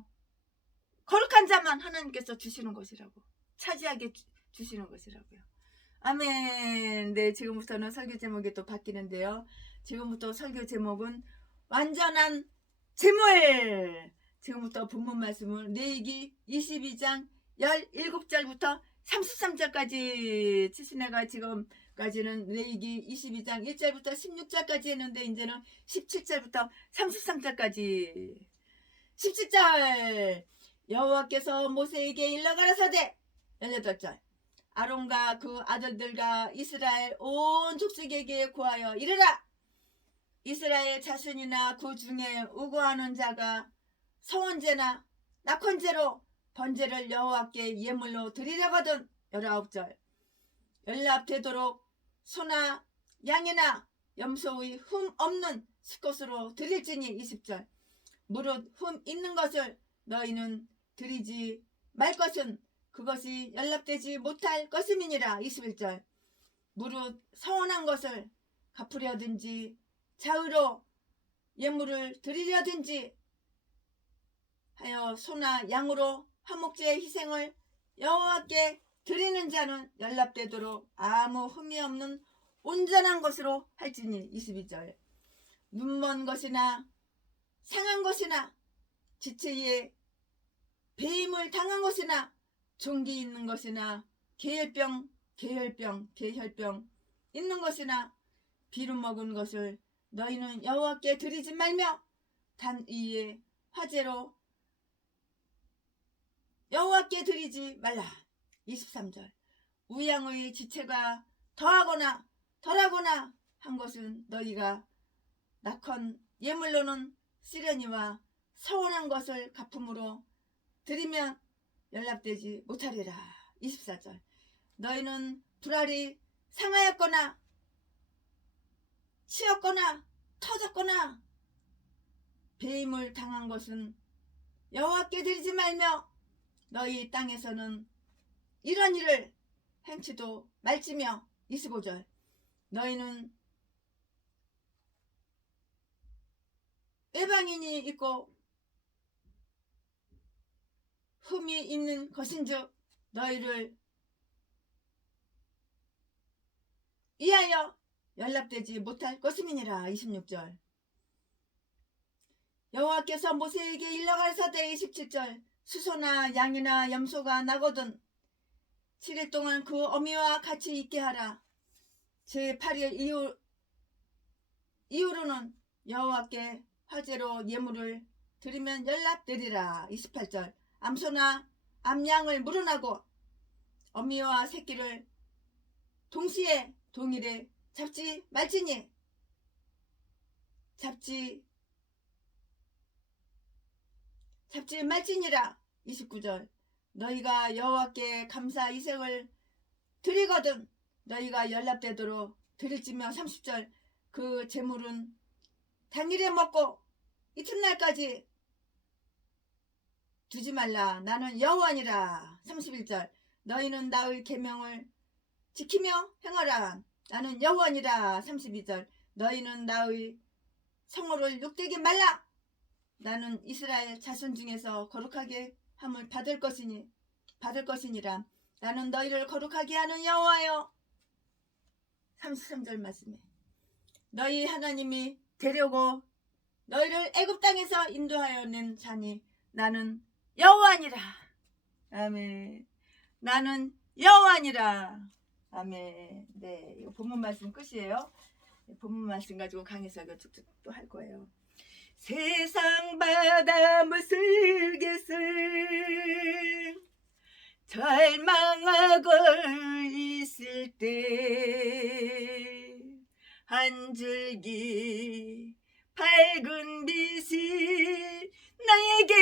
거룩한 자만 하나님께서 주시는 것이라고. 차지하게 주시는 것이라고요. 아멘. 네, 지금부터는 설교 제목이 또 바뀌는데요. 지금부터 설교 제목은 완전한 재물. 지금부터 본문 말씀은 레위기 22장 17절부터 33절까지 치신애가 지금까지는 레위기 22장 1절부터 16절까지 했는데 이제는 17절부터 33절까지. 17절 여호와께서 모세에게 일러 가라사대. 18절 아론과 그 아들들과 이스라엘 온 족속에게 고하여 이르라. 이스라엘 자손이나 그 중에 우고하는 자가 성원제나 낙헌제로 번제를 여호와께 예물로 드리려거든. 19절 연락되도록 소나 양이나 염소의 흠 없는 수컷으로 드릴지니. 20절 무릇 흠 있는 것을 너희는 드리지 말 것은 그것이 연락되지 못할 것임이니라. 21절 무릇 서운한 것을 갚으려든지 자의로 예물을 드리려든지 하여 소나 양으로 화목제의 희생을 여호와께 드리는 자는 연락되도록 아무 흠이 없는 온전한 것으로 할지니. 22절 눈먼 것이나 상한 것이나 지체에 배임을 당한 것이나 종기 있는 것이나 계혈병 있는 것이나 비루 먹은 것을 너희는 여호와께 드리지 말며 단 이에 화제로 여호와께 드리지 말라. 23절 우양의 지체가 더하거나 덜하거나 한 것은 너희가 낙헌 예물로는 시련이와 서운한 것을 갚음으로 드리면 연락되지 못하리라. 24절 너희는 불알이 상하였거나 치였거나 터졌거나 배임을 당한 것은 여호와께 드리지 말며 너희 땅에서는 이런 일을 행치도 말지며. 25절 너희는 외방인이 있고 흠이 있는 것인즉 너희를 위하여 연락되지 못할 것임이니라. 26절. 여호와께서 모세에게 일러가라사대 27절. 수소나 양이나 염소가 나거든 7일 동안 그 어미와 같이 있게 하라. 제8일 이후로는 여호와께 화제로 예물을 드리면 연락되리라. 28절. 암소나 암양을 물어나고 어미와 새끼를 동시에 동일에 잡지 말지니 잡지 말지니라. 29절. 너희가 여호와께 감사 이색을 드리거든 너희가 연락되도록 드릴지며. 30절. 그 제물은 당일에 먹고 이튿날까지 두지 말라. 나는 여호와니라. 31절. 너희는 나의 계명을 지키며 행하라. 나는 여호와니라. 32절. 너희는 나의 성호를 욕되게 말라. 나는 이스라엘 자손 중에서 거룩하게 함을 받을 것이니라. 나는 너희를 거룩하게 하는 여호와여. 33절 말씀에 너희 하나님이 데려고 너희를 애굽 땅에서 인도하여 낸 자니 나는 여호와니라. 아멘. 나는 여호와니라. 아멘. 네, 이거 본문 말씀 끝이에요. 본문 말씀 가지고 강의 설교 쭉쭉 또 할 거예요. 세상 바다 무슬개슬 절망하고 있을 때 한 줄기 밝은 빛이 나에게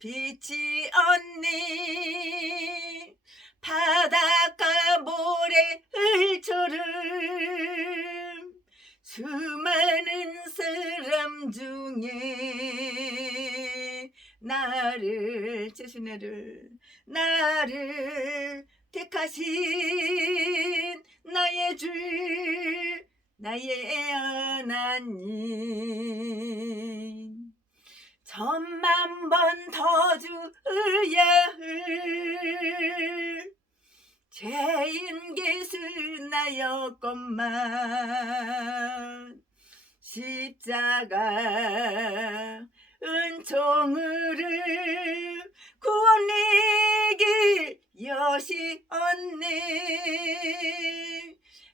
빛이 언니 바닷가 모래을처럼 수많은 사람 중에 나를 제수네를 나를 택하신 나의 주 나의 하나님 천만 번 더 주야 할 죄인 계수나였건만 십자가 은총으로 구원이길 여시 언니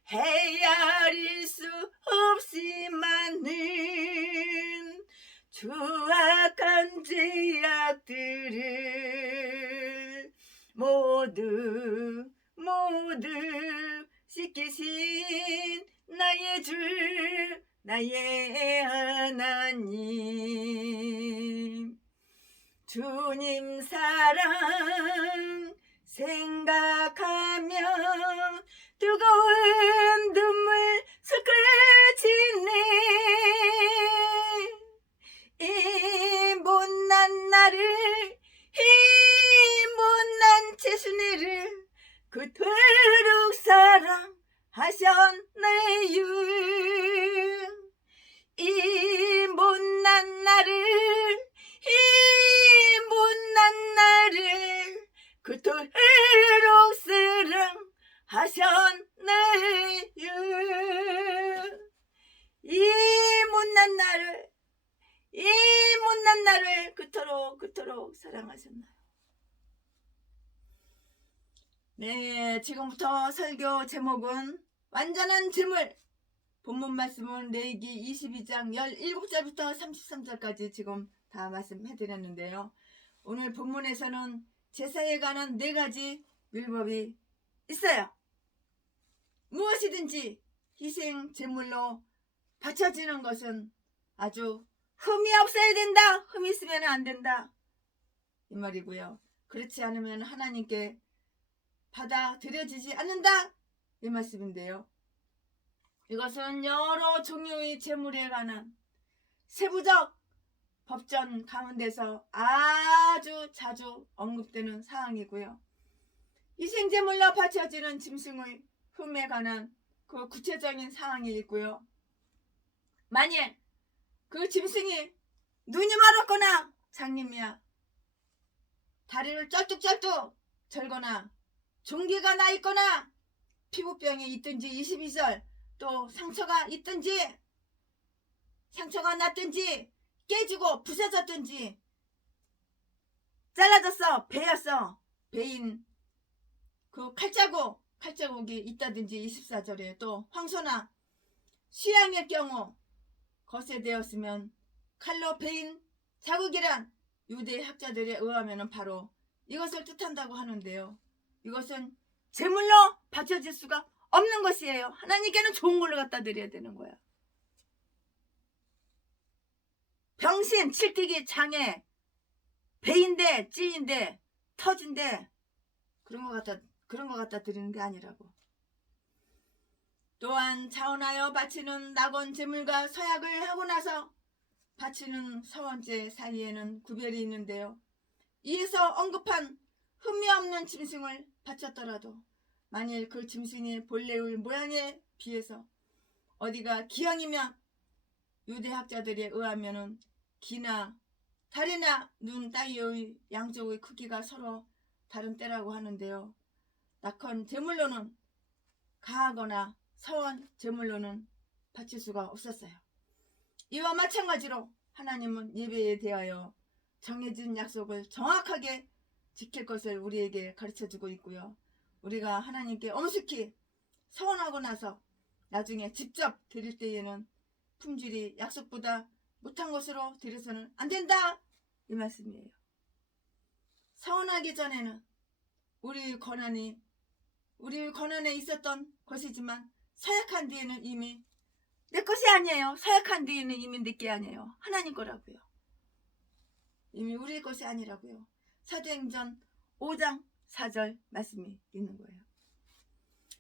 헤아릴 수 없이 많은 추악한 죄악들을 모두 씻기신 나의 주 나의 하나님 주님 사랑 생각하며 뜨거운 눈물 스크치네 이 못난 나를 이 못난 제수네를 그토록 사랑하셨네요. 이 못난 나를 그토록 사랑하셨네요. 이 못난 나를 그토록 사랑하셨나요? 네, 지금부터 설교 제목은 완전한 제물. 본문 말씀은 레위기 22장 17절부터 33절까지 지금 다 말씀해드렸는데요. 오늘 본문에서는 제사에 관한 4가지 율법이 있어요. 무엇이든지 희생 제물로 바쳐지는 것은 아주 흠이 없어야 된다. 흠이 있으면 안 된다. 이 말이고요. 그렇지 않으면 하나님께 받아들여지지 않는다. 이 말씀인데요. 이것은 여러 종류의 제물에 관한 세부적 법전 가운데서 아주 자주 언급되는 사항이고요. 희생제물로 바쳐지는 짐승의 흠에 관한 그 구체적인 사항이 있고요. 만일 그 짐승이 눈이 멀었거나 장님이야 다리를 쩔뚝쩔뚝 절거나 종기가 나 있거나 피부병이 있든지 22절 또 상처가 있든지 상처가 났든지 깨지고 부서졌든지 잘라졌어 베였어 베인 그 칼자국이 있다든지 24절에 또 황소나 수양의 경우 거세되었으면 칼로 베인 자국이란 유대 학자들에 의하면 바로 이것을 뜻한다고 하는데요. 이것은 제물로 바쳐질 수가 없는 것이에요. 하나님께는 좋은 걸로 갖다 드려야 되는 거야. 병신, 칠뜨기, 장애, 배인데, 찔인데, 터진데 그런 거 갖다 드리는 게 아니라고. 또한 자원하여 바치는 낙원 제물과 서약을 하고 나서 바치는 서원제 사이에는 구별이 있는데요. 이에서 언급한 흠이 없는 짐승을 바쳤더라도 만일 그 짐승이 본래의 모양에 비해서 어디가 기형이면 유대학자들에 의하면은 귀나 다리나 눈 따위의 양쪽의 크기가 서로 다른 때라고 하는데요. 낙헌 제물로는 가하거나 서원 제물로는 바칠 수가 없었어요. 이와 마찬가지로 하나님은 예배에 대하여 정해진 약속을 정확하게 지킬 것을 우리에게 가르쳐주고 있고요. 우리가 하나님께 엄숙히 서원하고 나서 나중에 직접 드릴 때에는 품질이 약속보다 못한 것으로 드려서는 안 된다 이 말씀이에요. 서원하기 전에는 우리 권한에 있었던 것이지만 서약한 뒤에는 이미 내 것이 아니에요. 서약한 뒤에는 이미 내 게 아니에요. 하나님 거라고요. 이미 우리 것이 아니라고요. 사도행전 5장 4절 말씀이 있는 거예요.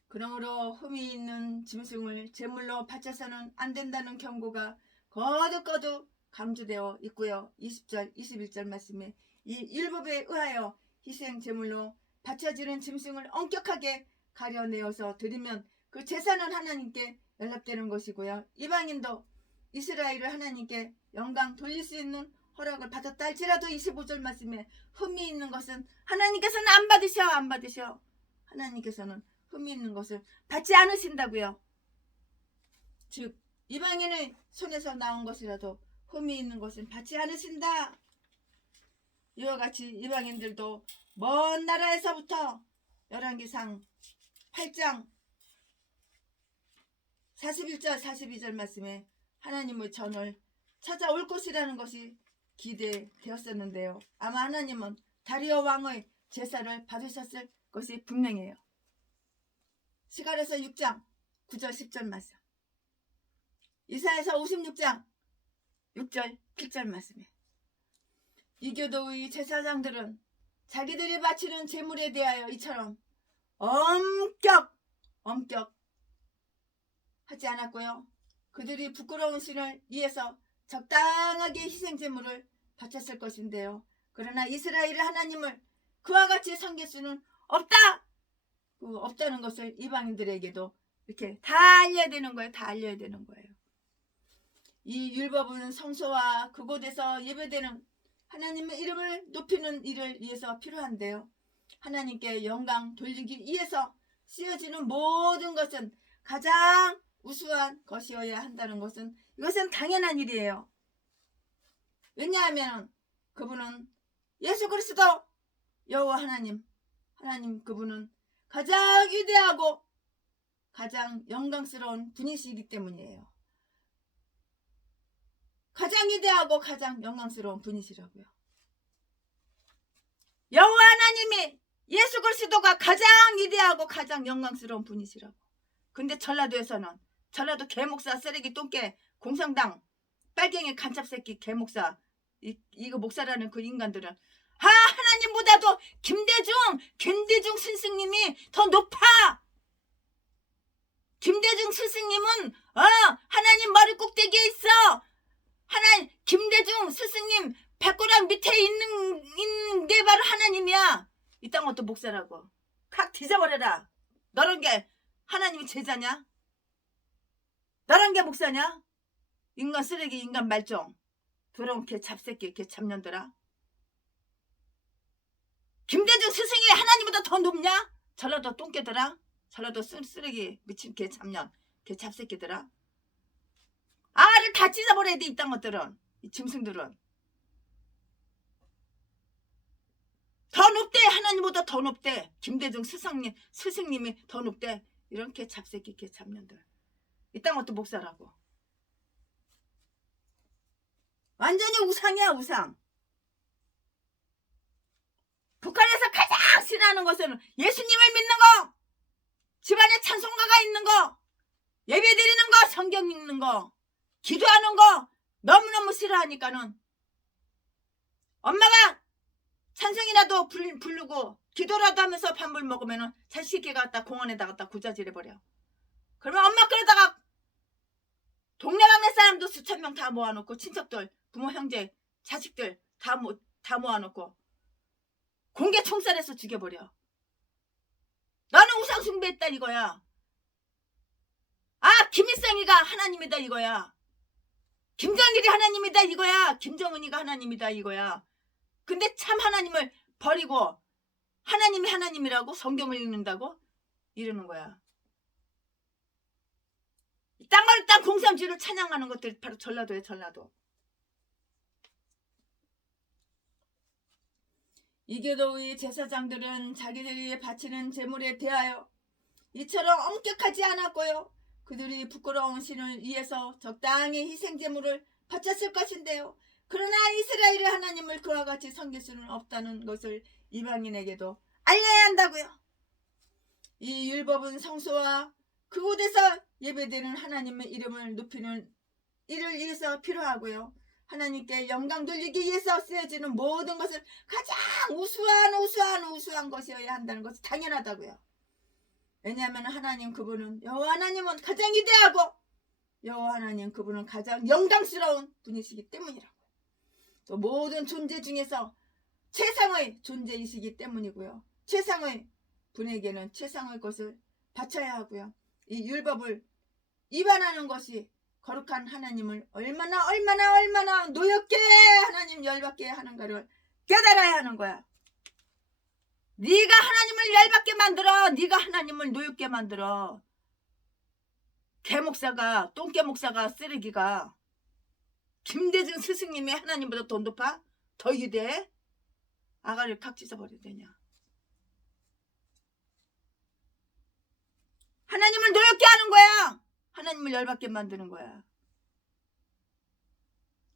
그러므로 흠이 있는 짐승을 제물로 바쳐서는 안 된다는 경고가 거듭거듭 강조되어 있고요. 20절 21절 말씀에 이 율법에 의하여 희생 제물로 바쳐지는 짐승을 엄격하게 가려내어서 드리면 그 제사는 하나님께 연락되는 것이고요. 이방인도 이스라엘을 하나님께 영광 돌릴 수 있는 허락을 받았다 할지라도 25절 말씀에 흠이 있는 것은 하나님께서는 안 받으셔. 하나님께서는 흠이 있는 것을 받지 않으신다고요. 즉 이방인의 손에서 나온 것이라도 흠이 있는 것은 받지 않으신다. 이와 같이 이방인들도 먼 나라에서부터 열왕기상 8장 41절 42절 말씀에 하나님의 전을 찾아올 것이라는 것이 기대되었었는데요. 아마 하나님은 다리오 왕의 제사를 받으셨을 것이 분명해요. 시갈에서 6장 9절 10절 말씀, 이사야서 56장 6절 7절 말씀에 이교도의 제사장들은 자기들이 바치는 제물에 대하여 이처럼 엄격 하지 않았고요. 그들이 부끄러운 신을 위해서 적당하게 희생제물을 바쳤을 것인데요. 그러나 이스라엘의 하나님을 그와 같이 섬길 수는 없다는 것을 이방인들에게도 이렇게 다 알려야 되는 거예요. 다 알려야 되는 거예요. 이 율법은 성소와 그곳에서 예배되는 하나님의 이름을 높이는 일을 위해서 필요한데요. 하나님께 영광 돌리기 위해서 쓰여지는 모든 것은 가장 우수한 것이어야 한다는 것은 이것은 당연한 일이에요. 왜냐하면 그분은 예수 그리스도 여호와 하나님 그분은 가장 위대하고 가장 영광스러운 분이시기 때문이에요. 가장 위대하고 가장 영광스러운 분이시라고요. 여호와 하나님이 예수 그리스도가 가장 위대하고 가장 영광스러운 분이시라고. 근데 전라도에서는 전라도 개목사 쓰레기 똥개 공산당 빨갱이 간첩새끼 개목사 이거 목사라는 그 인간들은 하나님보다도 김대중 스승님이 더 높아. 김대중 스승님은 하나님 머리 꼭대기에 있어. 김대중 스승님 발가락 밑에 있는 게 바로 하나님이야. 이딴 것도 목사라고. 칵 뒤져버려라. 너란 게 하나님의 제자냐? 너란 게 목사냐? 인간 쓰레기 인간 말종. 더러운 개 잡새끼 개 잡년들아. 김대중 스승이 하나님보다 더 높냐? 전라도 똥개들아. 전라도 쓰레기 미친 개 잡년 개 잡새끼들아. 알을 다 찢어버려야 돼. 이딴 것들은. 이 짐승들은 더 높대. 하나님보다 더 높대. 김대중 스승님이 더 높대. 이런 개 잡새끼 개 잡년들. 이딴 것도 목사라고. 완전히 우상이야 우상. 북한에서 가장 싫어하는 것은 예수님을 믿는 거, 집안에 찬송가가 있는 거, 예배 드리는 거, 성경 읽는 거, 기도하는 거 너무너무 싫어하니까는 엄마가 찬송이라도 부르고 기도라도 하면서 밥물 먹으면은 자식이가 갖다 공원에다 갖다 구자질해버려. 그러면 엄마 그러다가 동네 방네 사람도 수천 명 다 모아놓고 친척들, 부모, 형제, 자식들 다 모아놓고 공개 총살해서 죽여버려. 나는 우상 숭배했다 이거야. 아, 김일성이가 하나님이다 이거야. 김정일이 하나님이다 이거야. 김정은이가 하나님이다 이거야. 근데 참 하나님을 버리고 하나님이 하나님이라고 성경을 읽는다고 이러는 거야. 땅 공산주의를 찬양하는 것들이 바로 전라도에 전라도. 이교도의 제사장들은 자기들이 바치는 제물에 대하여 이처럼 엄격하지 않았고요. 그들이 부끄러운 신을 위해서 적당히 희생제물을 바쳤을 것인데요. 그러나 이스라엘의 하나님을 그와 같이 섬길 수는 없다는 것을 이방인에게도 알려야 한다고요. 이 율법은 성소와 그곳에서 예배드리는 하나님의 이름을 높이는 이를 위해서 필요하고요. 하나님께 영광 돌리기 위해서 쓰여지는 모든 것은 가장 우수한 것이어야 한다는 것이 당연하다고요. 왜냐하면 하나님 그분은 여호와 하나님은 가장 위대하고 여호와 하나님 그분은 가장 영광스러운 분이시기 때문이라고. 또 모든 존재 중에서 최상의 존재이시기 때문이고요. 최상의 분에게는 최상의 것을 바쳐야 하고요. 이 율법을 위반하는 것이 거룩한 하나님을 얼마나 노엽게 하나님 열받게 하는가를 깨달아야 하는 거야. 네가 하나님을 열받게 만들어. 네가 하나님을 노엽게 만들어. 개목사가 똥개목사가 쓰레기가 김대중 스승님이 하나님보다 더 높아? 더 위대해? 아가를 칵 찢어버려야 되냐. 하나님을 노엽게 하는 거야. 하나님을 열받게 만드는 거야.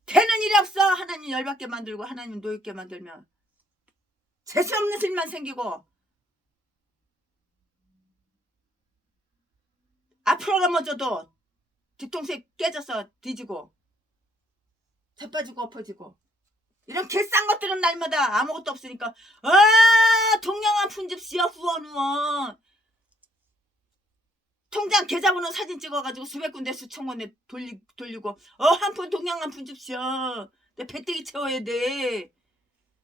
되는 일이 없어. 하나님 열받게 만들고 하나님 노엽게 만들면 재수 없는 일만 생기고 앞으로 넘어져도 뒤통수에 깨져서 뒤지고 자빠지고 엎어지고 이런 개싼 것들은 날마다 아무것도 없으니까 동양한 푼집시여 후원 통장 계좌번호 사진 찍어가지고 수백 군데 수천 군데 돌리고 한 푼 동양한 푼집시여 내 배때기 채워야 돼.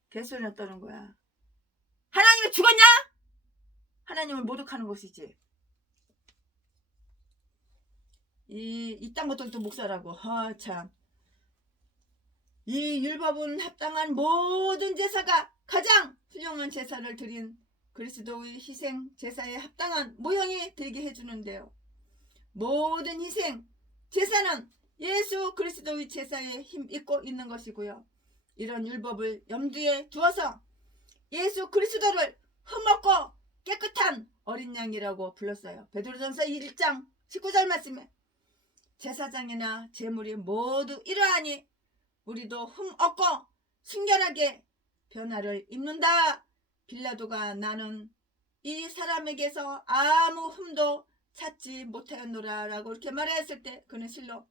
개소리 났다는 거야. 하나님이 죽었냐? 하나님을 모독하는 것이지. 이딴 것들도 목사라고. 참. 이 율법은 합당한 모든 제사가 가장 훌륭한 제사를 드린 그리스도의 희생 제사에 합당한 모형이 되게 해주는데요. 모든 희생 제사는 예수 그리스도의 제사에 힘입고 있는 것이고요. 이런 율법을 염두에 두어서 예수 그리스도를 흠없고 깨끗한 어린 양이라고 불렀어요. 베드로전서 1장 19절 말씀에 제사장이나 제물이 모두 이러하니 우리도 흠없고 순결하게 변화를 입는다. 빌라도가 나는 이 사람에게서 아무 흠도 찾지 못하였노라 라고 이렇게 말했을 때 그는 실로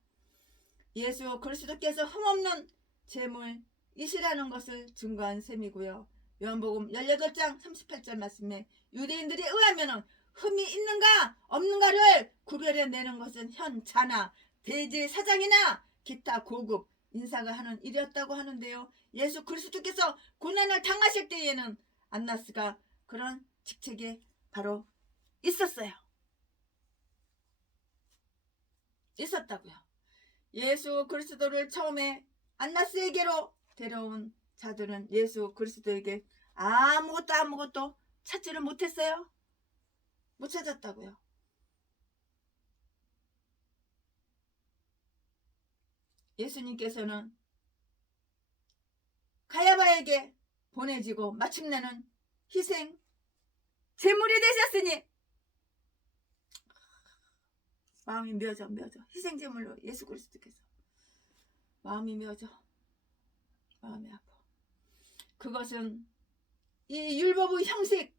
예수 그리스도께서 흠없는 제물이시라는 것을 증거한 셈이고요. 요한복음 18장 38절 말씀에 유대인들에 의하면 흠이 있는가 없는가를 구별해내는 것은 현자나 대제사장이나 기타 고급 인사가 하는 일이었다고 하는데요. 예수 그리스도께서 고난을 당하실 때에는 안나스가 그런 직책에 바로 있었다고요. 예수 그리스도를 처음에 안나스에게로 데려온 자들은 예수 그리스도에게 아무것도 찾지를 못했어요. 못 찾았다고요. 예수님께서는 가야바에게 보내지고 마침내는 희생 제물이 되셨으니 마음이 묘져. 희생 제물로 예수 그리스도께서 마음이 묘져. 마음이 아파. 그것은 이 율법의 형식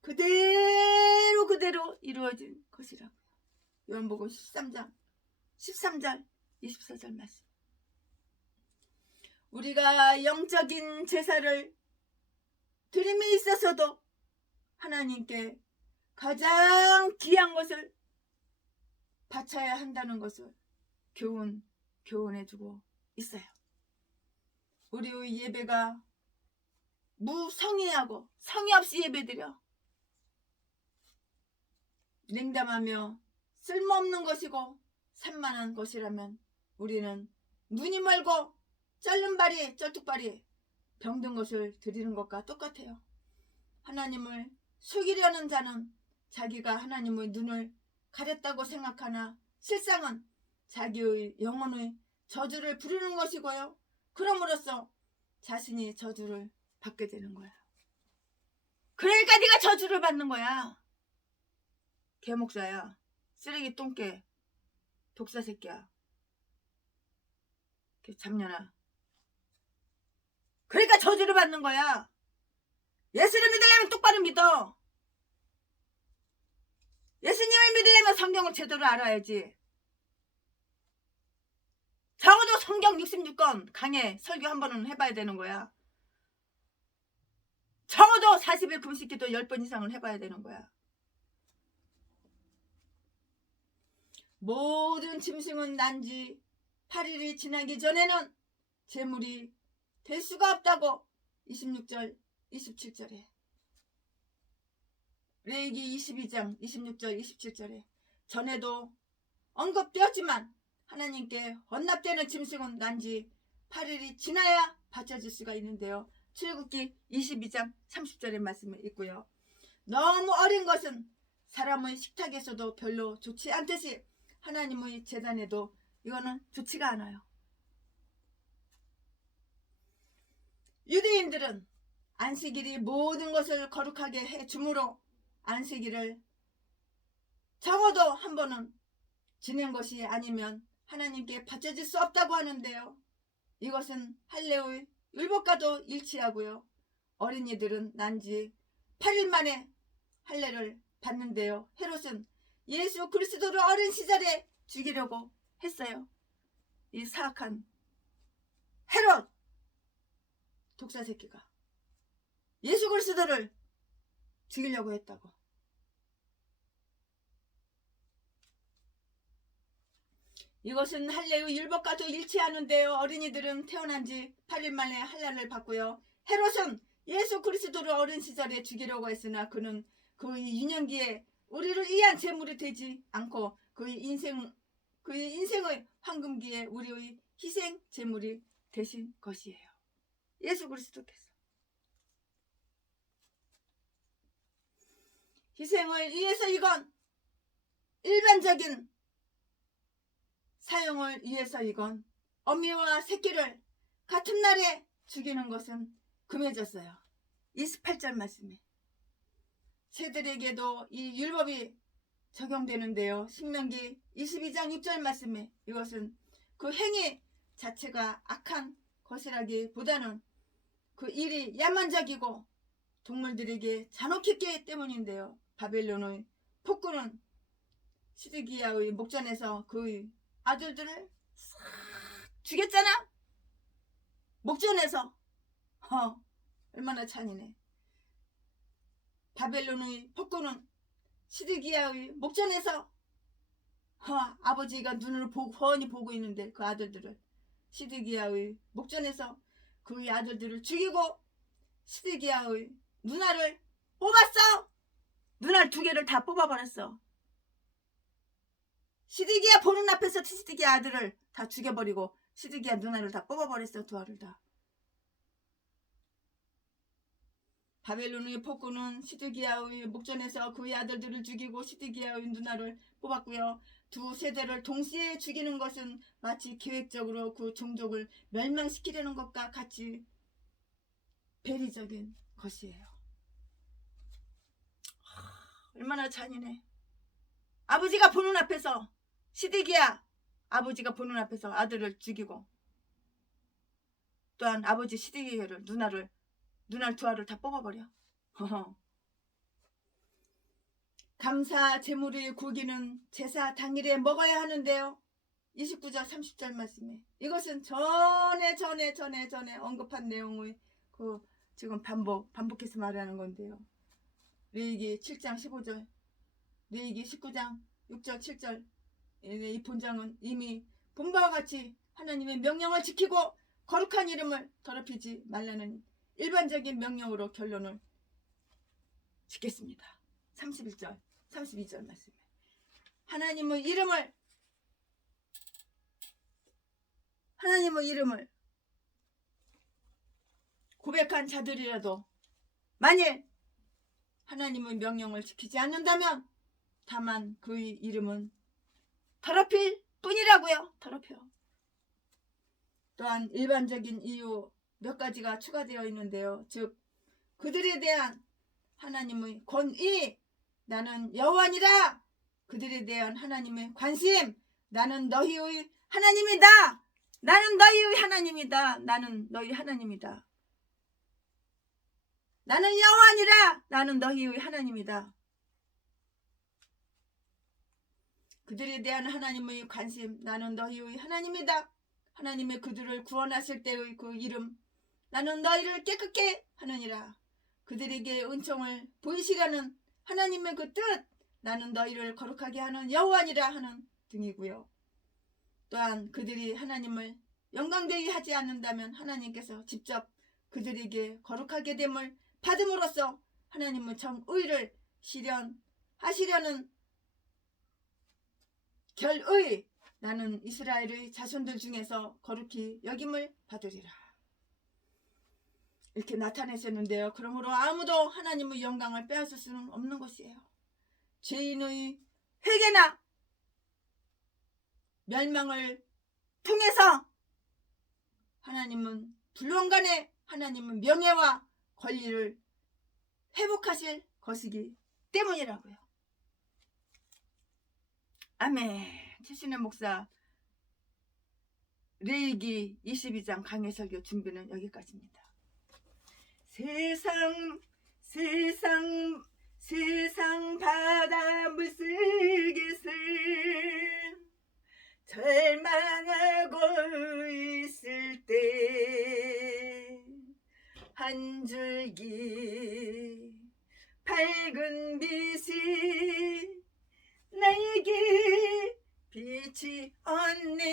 그대로 이루어진 것이라고요. 요한복음 13장 13절 24절 말씀. 우리가 영적인 제사를 드림에 있어서도 하나님께 가장 귀한 것을 바쳐야 한다는 것을 교훈해주고 있어요. 우리의 예배가 무성의하고 성의 없이 예배드려 냉담하며 쓸모없는 것이고 산만한 것이라면 우리는 눈이 멀고 쩔른발이 쩔뚝발이 병든 것을 드리는 것과 똑같아요. 하나님을 속이려는 자는 자기가 하나님의 눈을 가렸다고 생각하나 실상은 자기의 영혼의 저주를 부르는 것이고요. 그럼으로써 자신이 저주를 받게 되는 거야. 그러니까 네가 저주를 받는 거야. 개목사야, 쓰레기 똥개, 독사 새끼야, 잡년아. 그러니까 저주를 받는 거야. 예수를 믿으려면 똑바로 믿어. 예수님을 믿으려면 성경을 제대로 알아야지. 적어도 성경 66권 강해 설교 한 번은 해봐야 되는 거야. 적어도 40일 금식기도 10번 이상을 해봐야 되는 거야. 모든 짐승은 난지 8일이 지나기 전에는 제물이 될 수가 없다고 26절 27절에 레위기 22장 26절 27절에 전에도 언급되었지만 하나님께 헌납되는 짐승은 난지 8일이 지나야 바쳐질 수가 있는데요. 출애굽기 22장 30절의 말씀에 있고요. 너무 어린 것은 사람의 식탁에서도 별로 좋지 않듯이 하나님의 제단에도 이거는 좋지가 않아요. 유대인들은 안식일이 모든 것을 거룩하게 해주므로 안식일을 적어도 한 번은 지낸 것이 아니면 하나님께 바쳐질 수 없다고 하는데요. 이것은 할례의 율법과도 일치하고요. 어린이들은 난지 8일 만에 할례를 받는데요. 헤롯은 예수 그리스도를 어린 시절에 죽이려고 했어요. 이 사악한 헤롯 독사 새끼가 예수 그리스도를 죽이려고 했다고. 이것은 할례의 율법과도 일치하는데요. 어린이들은 태어난 지 8일 만에 할례를 받고요. 헤롯은 예수 그리스도를 어린 시절에 죽이려고 했으나 그는 그의 유년기에 우리를 위한 제물이 되지 않고 그의 인생의 황금기에 우리의 희생 제물이 되신 것이에요. 예수 그리스도께서 희생을 위해서이건 일반적인 사용을 위해서이건 어미와 새끼를 같은 날에 죽이는 것은 금해졌어요. 28절 말씀에 새들에게도 이 율법이 적용되는데요. 신명기 22장 6절 말씀에 이것은 그 행위 자체가 악한 것이라기보다는 그 일이 야만적이고 동물들에게 잔혹했기 때문인데요. 바벨론의 폭군은 시드기야의 목전에서 그의 아들들을 싹 죽였잖아. 목전에서. 얼마나 잔인해. 바벨론의 폭군은 시드기야의 목전에서 아버지가 눈으로 훤히 보고 있는데 그 아들들을 시드기야의 목전에서 그의 아들들을 죽이고 시드기야의 누나를 뽑았어. 누나를 2개를 다 뽑아버렸어. 시드기야 보는 앞에서 시드기야 아들을 다 죽여버리고 시드기야 누나를 다 뽑아버렸어. 2알을 다. 바벨론의 폭군은 시드기야의 목전에서 그의 아들들을 죽이고 시드기야의 누나를 뽑았고요. 두 세대를 동시에 죽이는 것은 마치 계획적으로 그 종족을 멸망시키려는 것과 같이 배리적인 것이에요. 얼마나 잔인해. 아버지가 보는 앞에서 시드기야 아버지가 보는 앞에서 아들을 죽이고 또한 아버지 시드기야를 누나를 두 알을 다 뽑아버려. 감사 제물의 고기는 제사 당일에 먹어야 하는데요. 29절 30절 말씀에 이것은 전에 언급한 내용의 그 지금 반복해서 말하는 건데요. 레위기 7장 15절, 레위기 19장 6절 7절 이 본장은 이미 본바와 같이 하나님의 명령을 지키고 거룩한 이름을 더럽히지 말라는 일반적인 명령으로 결론을 짓겠습니다. 31절 32절 말씀에 하나님의 이름을 고백한 자들이라도 만일 하나님의 명령을 지키지 않는다면 다만 그의 이름은 더럽힐 뿐이라고요. 더럽혀. 또한 일반적인 이유 몇 가지가 추가되어 있는데요. 즉 그들에 대한 하나님의 권위, 나는 여호와니라. 그들에 대한 하나님의 관심, 나는 너희의 하나님이다. 나는 너희의 하나님이다. 나는 너희 하나님이다. 나는 여호와니라. 나는 너희의 하나님이다. 그들에 대한 하나님의 관심, 나는 너희의 하나님이다. 하나님의 그들을 구원하실 때의 그 이름, 나는 너희를 깨끗게 하느니라. 그들에게 은총을 보이시라는 하나님의 그 뜻, 나는 너희를 거룩하게 하는 여호와니라 하는 등이고요. 또한 그들이 하나님을 영광되이 하지 않는다면 하나님께서 직접 그들에게 거룩하게 됨을 받음으로써 하나님의 정의를 실현하시려는 결의, 나는 이스라엘의 자손들 중에서 거룩히 여김을 받으리라. 이렇게 나타내셨는데요. 그러므로 아무도 하나님의 영광을 빼앗을 수는 없는 것이에요. 죄인의 회개나 멸망을 통해서 하나님은 불원간에 하나님은 명예와 권리를 회복하실 것이기 때문이라고요. 아멘. 최신의 목사 레위기 22장 강해 설교 준비는 여기까지입니다. 세상 바다 물속에서 절망하고 있을 때 한 줄기 밝은 빛이 나에게 빛이 없네.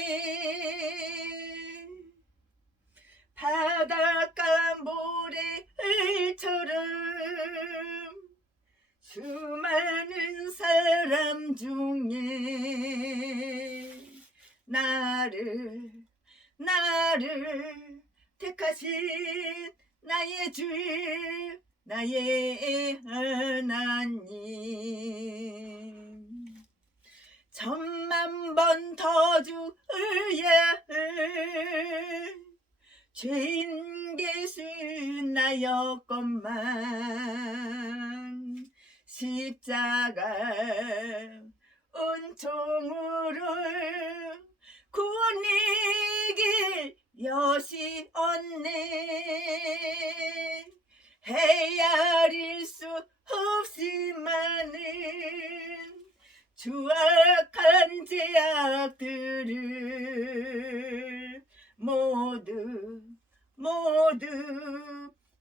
바닷가 모래알처럼 수많은 사람 중에 나를 택하신 나의 주 나의 하나님, 천만 번 더 주야 죄인 개수 나였건만 십자가 은총으로 구원의 길 여시 없네. 헤아릴 수 없이 많은 추악한 죄악들을 모두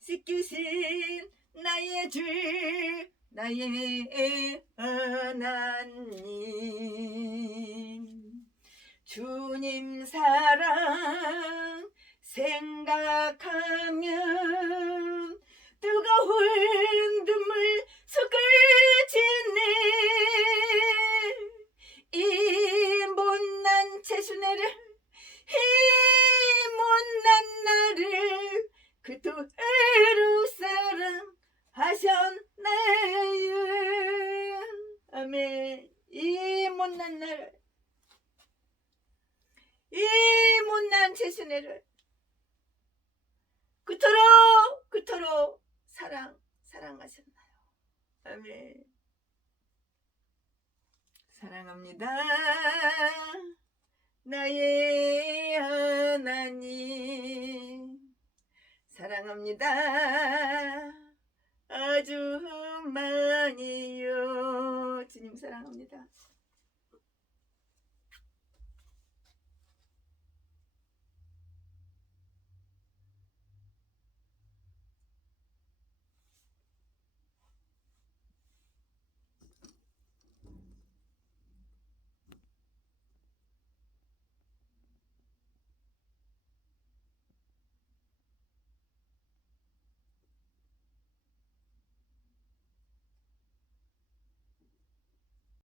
씻기신 나의 주 나의 하나님, 주님 사랑 생각하면 뜨거운 눈물 솟구치네. 이 못난 채순애를, 이 못난 나를 그토록 채순애를, 이 못난 채순애를 그토록 사랑하셨나요? 아멘. 사랑합니다. 나의 하나님 사랑합니다. 아주 많이요. 주님 사랑합니다.